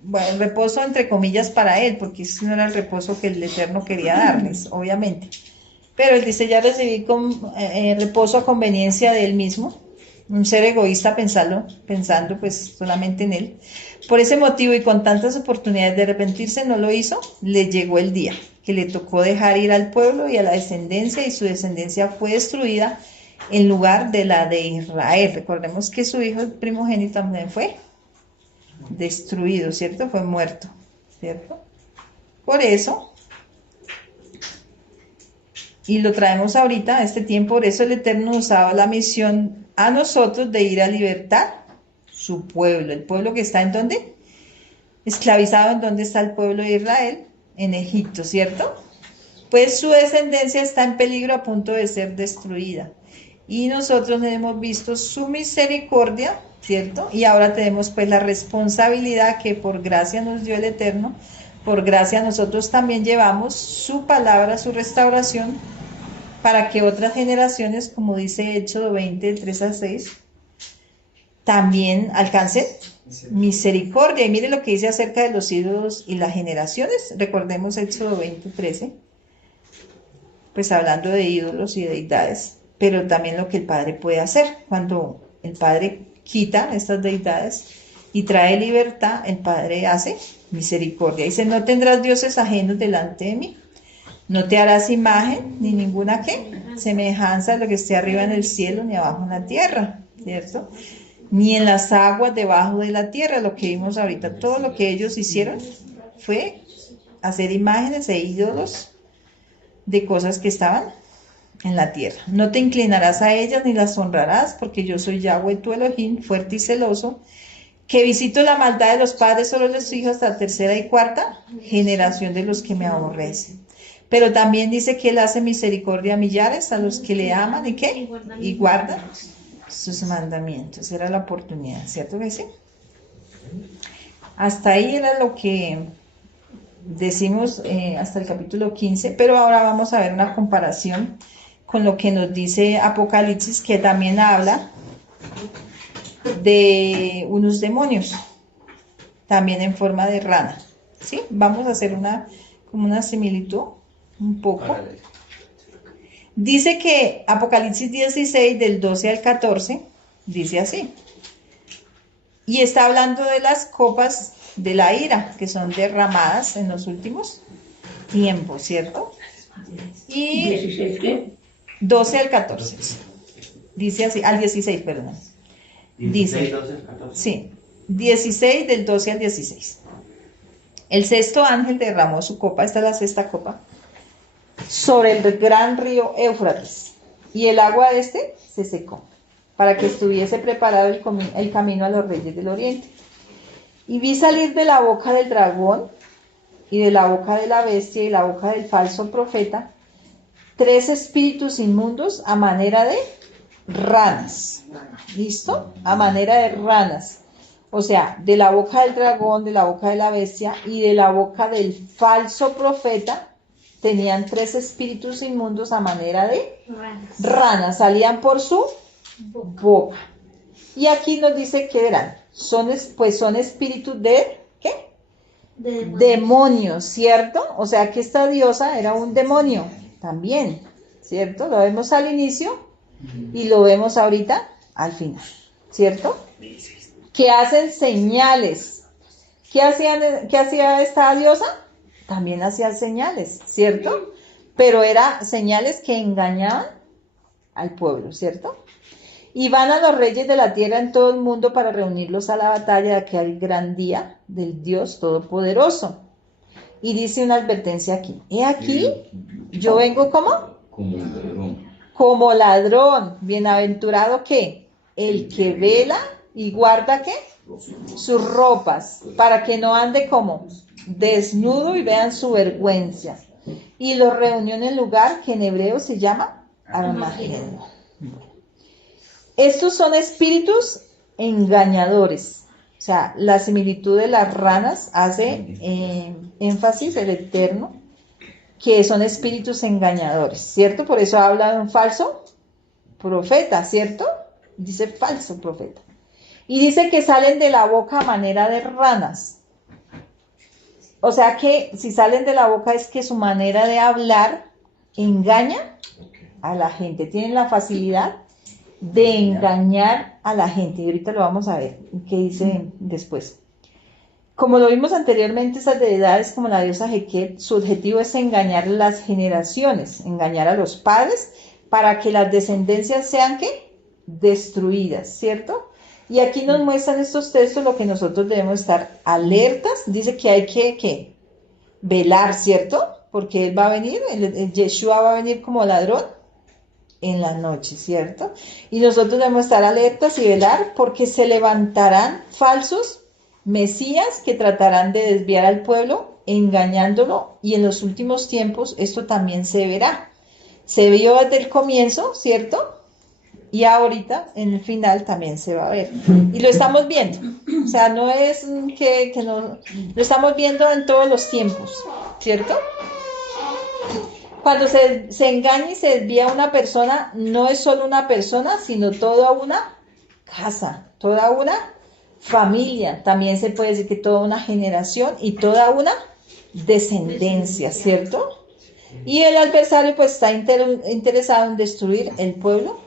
bueno, reposo entre comillas para él, porque ese no era el reposo que el Eterno quería darles, obviamente. Pero él dice, ya recibí reposo a conveniencia de él mismo, un ser egoísta pensando pues solamente en él. Por ese motivo y con tantas oportunidades de arrepentirse no lo hizo, le llegó el día que le tocó dejar ir al pueblo y a la descendencia, y su descendencia fue destruida en lugar de la de Israel. Recordemos que su hijo primogénito también fue destruido, ¿cierto? Fue muerto, ¿cierto? Por eso, y lo traemos ahorita a este tiempo, por eso el Eterno nos ha dado la misión a nosotros de ir a libertar su pueblo, el pueblo que está en donde, esclavizado, en donde está el pueblo de Israel, en Egipto, ¿cierto? Pues su descendencia está en peligro, a punto de ser destruida. Y nosotros hemos visto su misericordia, ¿cierto? Y ahora tenemos pues la responsabilidad que por gracia nos dio el Eterno, por gracia nosotros también llevamos su palabra, su restauración, para que otras generaciones, como dice Éxodo 20, 3-6, también alcancen misericordia. Y mire lo que dice acerca de los ídolos y las generaciones. Recordemos Éxodo 20:13, pues hablando de ídolos y deidades, pero también lo que el Padre puede hacer. Cuando el Padre quita estas deidades y trae libertad, el Padre hace misericordia. Dice, no tendrás dioses ajenos delante de mí. No te harás imagen, ni ninguna semejanza de lo que esté arriba en el cielo, ni abajo en la tierra, ¿cierto? Ni en las aguas debajo de la tierra, lo que vimos ahorita. Todo lo que ellos hicieron fue hacer imágenes e ídolos de cosas que estaban en la tierra. No te inclinarás a ellas ni las honrarás, porque yo soy Yahweh tu Elohim, fuerte y celoso, que visito la maldad de los padres sobre los hijos hasta tercera y cuarta generación de los que me aborrecen. Pero también dice que él hace misericordia a millares, a los que le aman, ¿y qué? Y guardan sus mandamientos. Era la oportunidad, ¿cierto que sí? Hasta ahí era lo que decimos hasta el capítulo 15, pero ahora vamos a ver una comparación con lo que nos dice Apocalipsis, que también habla de unos demonios, también en forma de rana, ¿sí? Vamos a hacer como una similitud, un poco. Dice que Apocalipsis 16, del 12 al 14, dice así, y está hablando de las copas de la ira, que son derramadas en los últimos tiempos, ¿cierto? Y 16, ¿qué? 12 al 14, dice así, al 16, perdón. 16, Dice, 12, 14. sí, 16 del 12 al 16. El sexto ángel derramó su copa, esta es la sexta copa, sobre el gran río Éufrates, y el agua de este se secó, para que estuviese preparado el camino a los reyes del oriente. Y vi salir de la boca del dragón, y de la boca de la bestia, y la boca del falso profeta, 3 espíritus inmundos a manera de ranas. ¿Listo? A manera de ranas. O sea, de la boca del dragón, de la boca de la bestia y de la boca del falso profeta tenían 3 espíritus inmundos a manera de ranas. Salían por su boca. Y aquí nos dice que eran, son espíritus de, ¿qué? Demonios, ¿cierto? O sea que esta diosa era un demonio también, ¿cierto? Lo vemos al inicio y lo vemos ahorita al final, ¿cierto? Que hacen señales. ¿Qué hacía esta diosa? También hacía señales, ¿cierto? Pero eran señales que engañaban al pueblo, ¿cierto? Y van a los reyes de la tierra en todo el mundo para reunirlos a la batalla de aquel gran día del Dios Todopoderoso. Y dice una advertencia aquí. He aquí, yo vengo ¿cómo? Como un ladrón. Como ladrón. Bienaventurado ¿qué? El que vela y guarda ¿qué? Sus ropas, para que no ande como desnudo y vean su vergüenza. Y los reunió en el lugar que en hebreo se llama Armagedón. Estos son espíritus engañadores. O sea, la similitud de las ranas hace énfasis el Eterno, que son espíritus engañadores, ¿cierto? Por eso habla de un falso profeta, ¿cierto? Dice falso profeta. Y dice que salen de la boca a manera de ranas. O sea que si salen de la boca es que su manera de hablar engaña a la gente. Tienen la facilidad de engañar a la gente. Y ahorita lo vamos a ver qué dice después. Como lo vimos anteriormente, esas deidades como la diosa Heket, su objetivo es engañar las generaciones, engañar a los padres para que las descendencias sean ¿qué? Destruidas, ¿cierto? Y aquí nos muestran estos textos lo que nosotros debemos estar alertas. Dice que hay que velar, ¿cierto? Porque él va a venir, el Yeshua va a venir como ladrón en la noche, ¿cierto? Y nosotros debemos estar alertas y velar porque se levantarán falsos mesías que tratarán de desviar al pueblo, engañándolo, y en los últimos tiempos esto también se verá. Se vio desde el comienzo, ¿cierto? Y ahorita, en el final, también se va a ver. Y lo estamos viendo. O sea, no es que no... Lo estamos viendo en todos los tiempos, ¿cierto? Cuando se engaña y se desvía una persona, no es solo una persona, sino toda una casa, toda una familia. También se puede decir que toda una generación y toda una descendencia, ¿cierto? Y el adversario pues está interesado en destruir el pueblo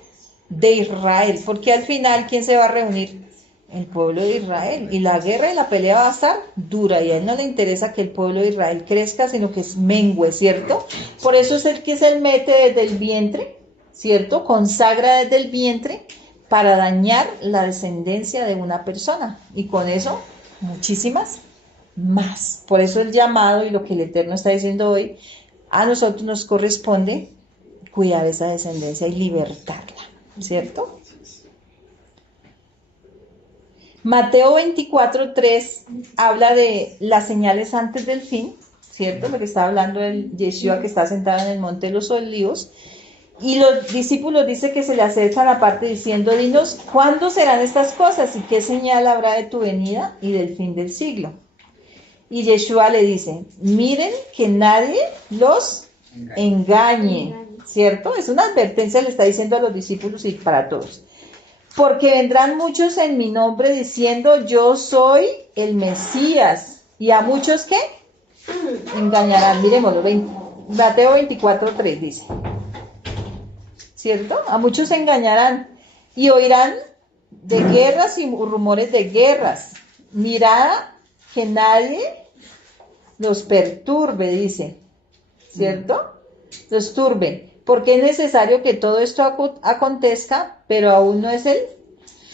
de Israel, porque al final, ¿quién se va a reunir? El pueblo de Israel. Y la guerra y la pelea va a estar dura, y a él no le interesa que el pueblo de Israel crezca, sino que es mengue, ¿cierto? Por eso es el que se mete desde el vientre, ¿cierto? Consagra desde el vientre para dañar la descendencia de una persona. Y con eso, muchísimas más. Por eso el llamado y lo que el Eterno está diciendo hoy, a nosotros nos corresponde cuidar esa descendencia y libertarla, ¿cierto? Mateo 24:3 habla de las señales antes del fin, ¿cierto? Lo que está hablando el Yeshua que está sentado en el monte de los olivos, y los discípulos dice que se le acercan aparte diciendo, dinos, ¿cuándo serán estas cosas y qué señal habrá de tu venida y del fin del siglo? Y Yeshua le dice, miren que nadie los engañe, ¿cierto? Es una advertencia, le está diciendo a los discípulos y para todos. Porque vendrán muchos en mi nombre diciendo, yo soy el Mesías. Y a muchos, ¿qué? Engañarán. Miremoslo, Mateo 24:3 dice. ¿Cierto? A muchos engañarán. Y oirán de guerras y rumores de guerras. Mirad que nadie los perturbe, dice. ¿Cierto? Los turbe. Porque es necesario que todo esto acontezca, pero aún no es el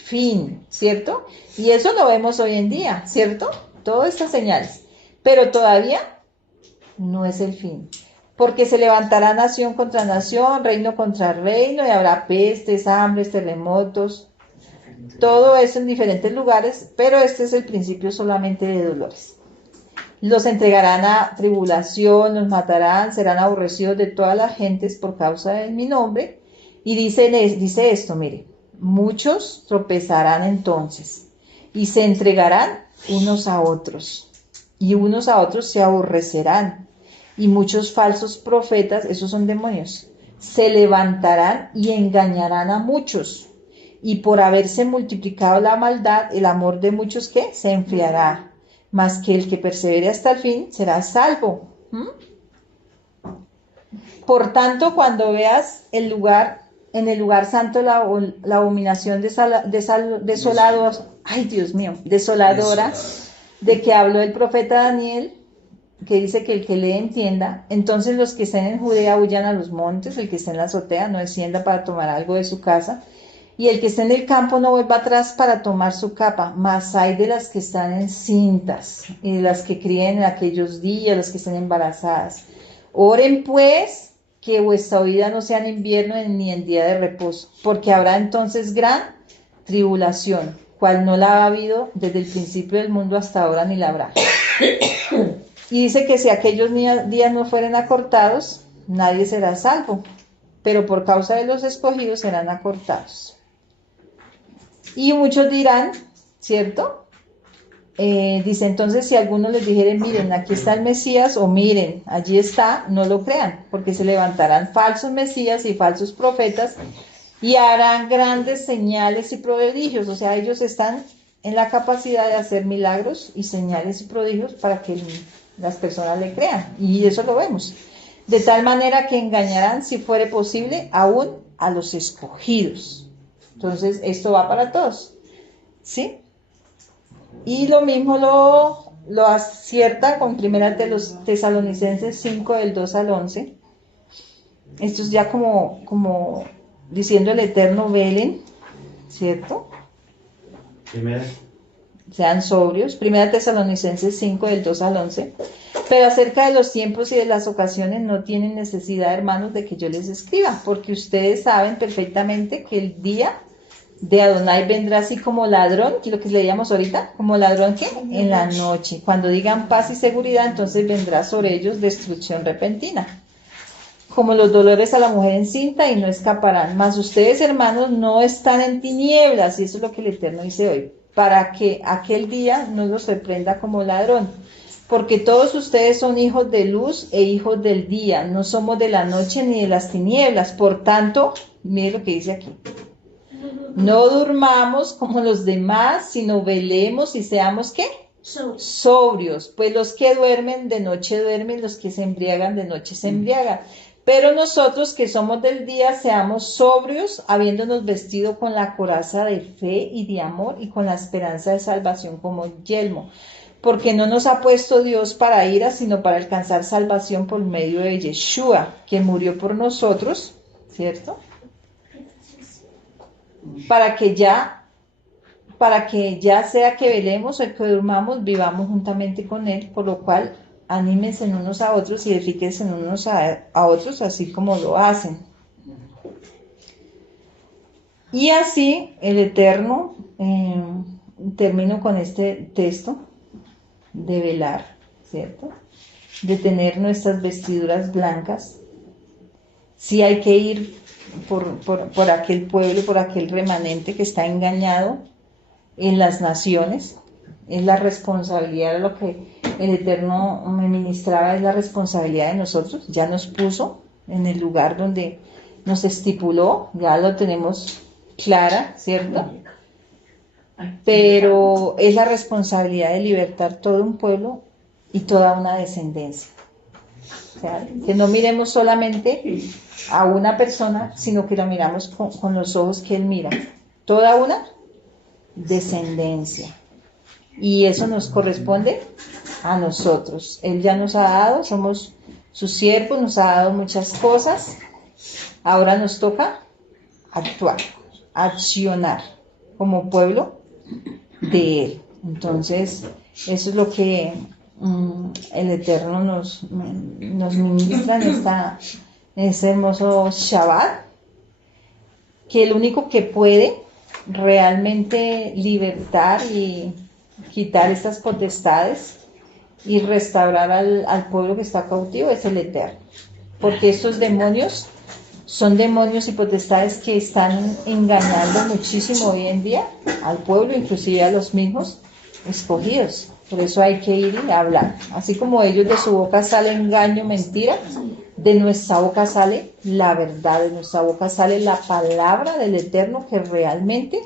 fin, ¿cierto? Y eso lo vemos hoy en día, ¿cierto? Todas estas señales. Pero todavía no es el fin. Porque se levantará nación contra nación, reino contra reino, y habrá pestes, hambres, terremotos. Todo eso en diferentes lugares, pero este es el principio solamente de dolores. Los entregarán a tribulación, los matarán, serán aborrecidos de todas las gentes por causa de mi nombre. Y dice esto, mire, muchos tropezarán entonces y se entregarán unos a otros, y unos a otros se aborrecerán, y muchos falsos profetas, esos son demonios, se levantarán y engañarán a muchos, y por haberse multiplicado la maldad, el amor de muchos ¿qué? Se enfriará, mas que el que persevere hasta el fin será salvo. Por tanto, cuando veas en el lugar santo la abominación desoladora, de que habló el profeta Daniel, que dice que el que lee entienda, entonces los que estén en Judea huyan a los montes, el que esté en la azotea no descienda para tomar algo de su casa, y el que esté en el campo no vuelva atrás para tomar su capa, mas hay de las que están encintas, y de las que críen en aquellos días, las que estén embarazadas. Oren pues, que vuestra vida no sea en invierno ni en día de reposo, porque habrá entonces gran tribulación, cual no la ha habido desde el principio del mundo hasta ahora ni la habrá. Y dice que si aquellos días no fueren acortados, nadie será salvo, pero por causa de los escogidos serán acortados. Y muchos dirán, ¿cierto? Dice entonces, si alguno les dijere, miren, aquí está el Mesías, o miren, allí está, no lo crean, porque se levantarán falsos Mesías y falsos profetas, y harán grandes señales y prodigios. O sea, ellos están en la capacidad de hacer milagros y señales y prodigios para que las personas le crean, y eso lo vemos. De tal manera que engañarán, si fuere posible, aún a los escogidos. Entonces, esto va para todos, ¿sí? Y lo mismo lo acierta con 1 Tesalonicenses 5, del 2 al 11. Esto es ya como diciendo el Eterno, velen, ¿cierto? Sean sobrios. 1 Tesalonicenses 5, del 2 al 11. Pero acerca de los tiempos y de las ocasiones no tienen necesidad, hermanos, de que yo les escriba, porque ustedes saben perfectamente que el día de Adonai vendrá así como ladrón, que es lo que leíamos ahorita, como ladrón ¿qué? En la noche. Cuando digan paz y seguridad, entonces vendrá sobre ellos destrucción repentina, como los dolores a la mujer encinta, y no escaparán. Mas ustedes, hermanos, no están en tinieblas, y eso es lo que el Eterno dice hoy, para que aquel día no los sorprenda como ladrón. Porque todos ustedes son hijos de luz e hijos del día, no somos de la noche ni de las tinieblas. Por tanto, mire lo que dice aquí: no durmamos como los demás, sino velemos y seamos ¿qué? Sobrios. Pues los que duermen de noche duermen, los que se embriagan de noche se embriagan. Pero nosotros que somos del día, seamos sobrios, habiéndonos vestido con la coraza de fe y de amor, y con la esperanza de salvación como yelmo. Porque no nos ha puesto Dios para ira, sino para alcanzar salvación por medio de Yeshua, que murió por nosotros, ¿cierto? Para que ya sea que velemos o que durmamos, vivamos juntamente con Él, por lo cual anímense unos a otros y edifíquense unos a otros, así como lo hacen. Y así el Eterno, termino con este texto, de velar, ¿cierto? De tener nuestras vestiduras blancas. Sí hay que ir por aquel pueblo, por aquel remanente que está engañado en las naciones. Es la responsabilidad, lo que el Eterno me ministraba, es la responsabilidad de nosotros. Ya nos puso en el lugar donde nos estipuló, ya lo tenemos clara, ¿cierto? Pero es la responsabilidad de libertar todo un pueblo y toda una descendencia. O sea, que no miremos solamente a una persona, sino que la miramos con los ojos que Él mira. Toda una descendencia. Y eso nos corresponde a nosotros. Él ya nos ha dado, somos sus siervos, nos ha dado muchas cosas. Ahora nos toca actuar, accionar como pueblo de Él. Entonces, eso es lo que el Eterno nos ministra en ese hermoso Shabbat, que el único que puede realmente libertar y quitar estas potestades y restaurar al pueblo que está cautivo es el Eterno. Porque estos demonios son demonios y potestades que están engañando muchísimo hoy en día al pueblo, inclusive a los mismos escogidos. Por eso hay que ir y hablar. Así como ellos, de su boca sale engaño, mentira, de nuestra boca sale la verdad, de nuestra boca sale la palabra del Eterno que realmente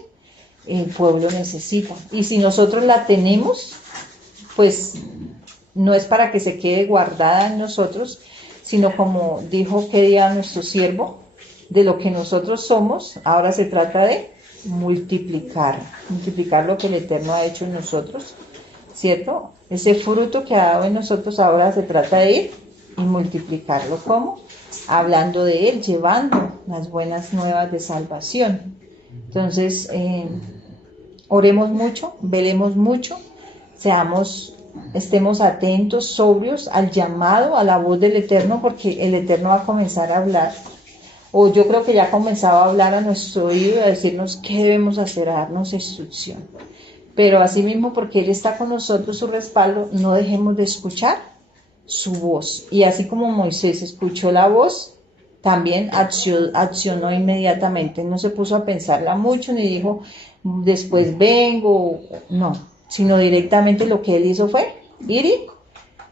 el pueblo necesita. Y si nosotros la tenemos, pues no es para que se quede guardada en nosotros, sino como dijo que día nuestro siervo, de lo que nosotros somos, ahora se trata de multiplicar lo que el Eterno ha hecho en nosotros, ¿cierto? Ese fruto que ha dado en nosotros ahora se trata de ir y multiplicarlo. ¿Cómo? Hablando de Él, llevando las buenas nuevas de salvación. Entonces, oremos mucho, velemos mucho, estemos atentos, sobrios al llamado, a la voz del Eterno, porque el Eterno va a comenzar a hablar, o yo creo que ya ha comenzado a hablar a nuestro oído y a decirnos qué debemos hacer, a darnos instrucción. Pero asimismo, porque Él está con nosotros, su respaldo, no dejemos de escuchar su voz. Y así como Moisés escuchó la voz, también accionó inmediatamente. No se puso a pensarla mucho, ni dijo, después vengo, no. Sino directamente lo que él hizo fue ir y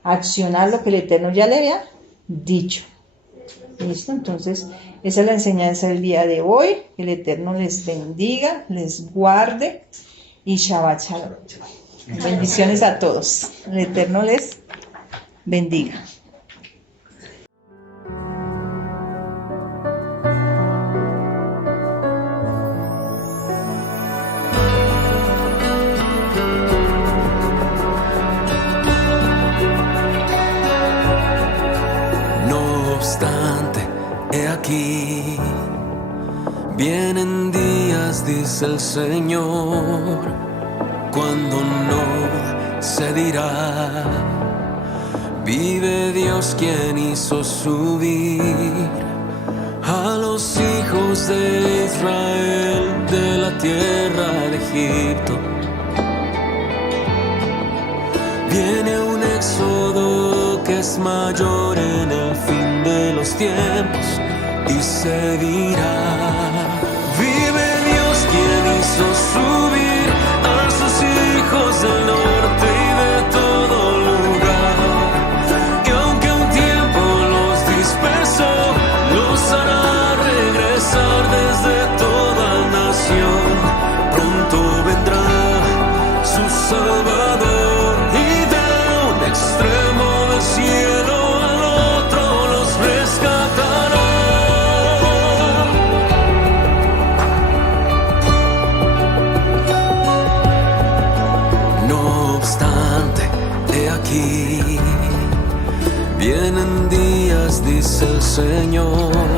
accionar lo que el Eterno ya le había dicho. ¿Listo? Entonces, esa es la enseñanza del día de hoy. Que el Eterno les bendiga, les guarde y Shabbat Shalom. Bendiciones a todos. El Eterno les bendiga. No obstante, he aquí, vienen días, dice el Señor, cuando no se dirá, vive Dios quien hizo subir a los hijos de Israel de la tierra de Egipto. Viene un éxodo que es mayor en el fin de los tiempos y se dirá, vive Dios quien hizo subir a sus hijos del norte y de todo lugar, y aunque un tiempo los dispersó, los hará regresar desde toda nación. Pronto vendrá su Salvador y de un extremo del cielo al otro los rescatará. No obstante, he aquí, vienen días, dice el Señor,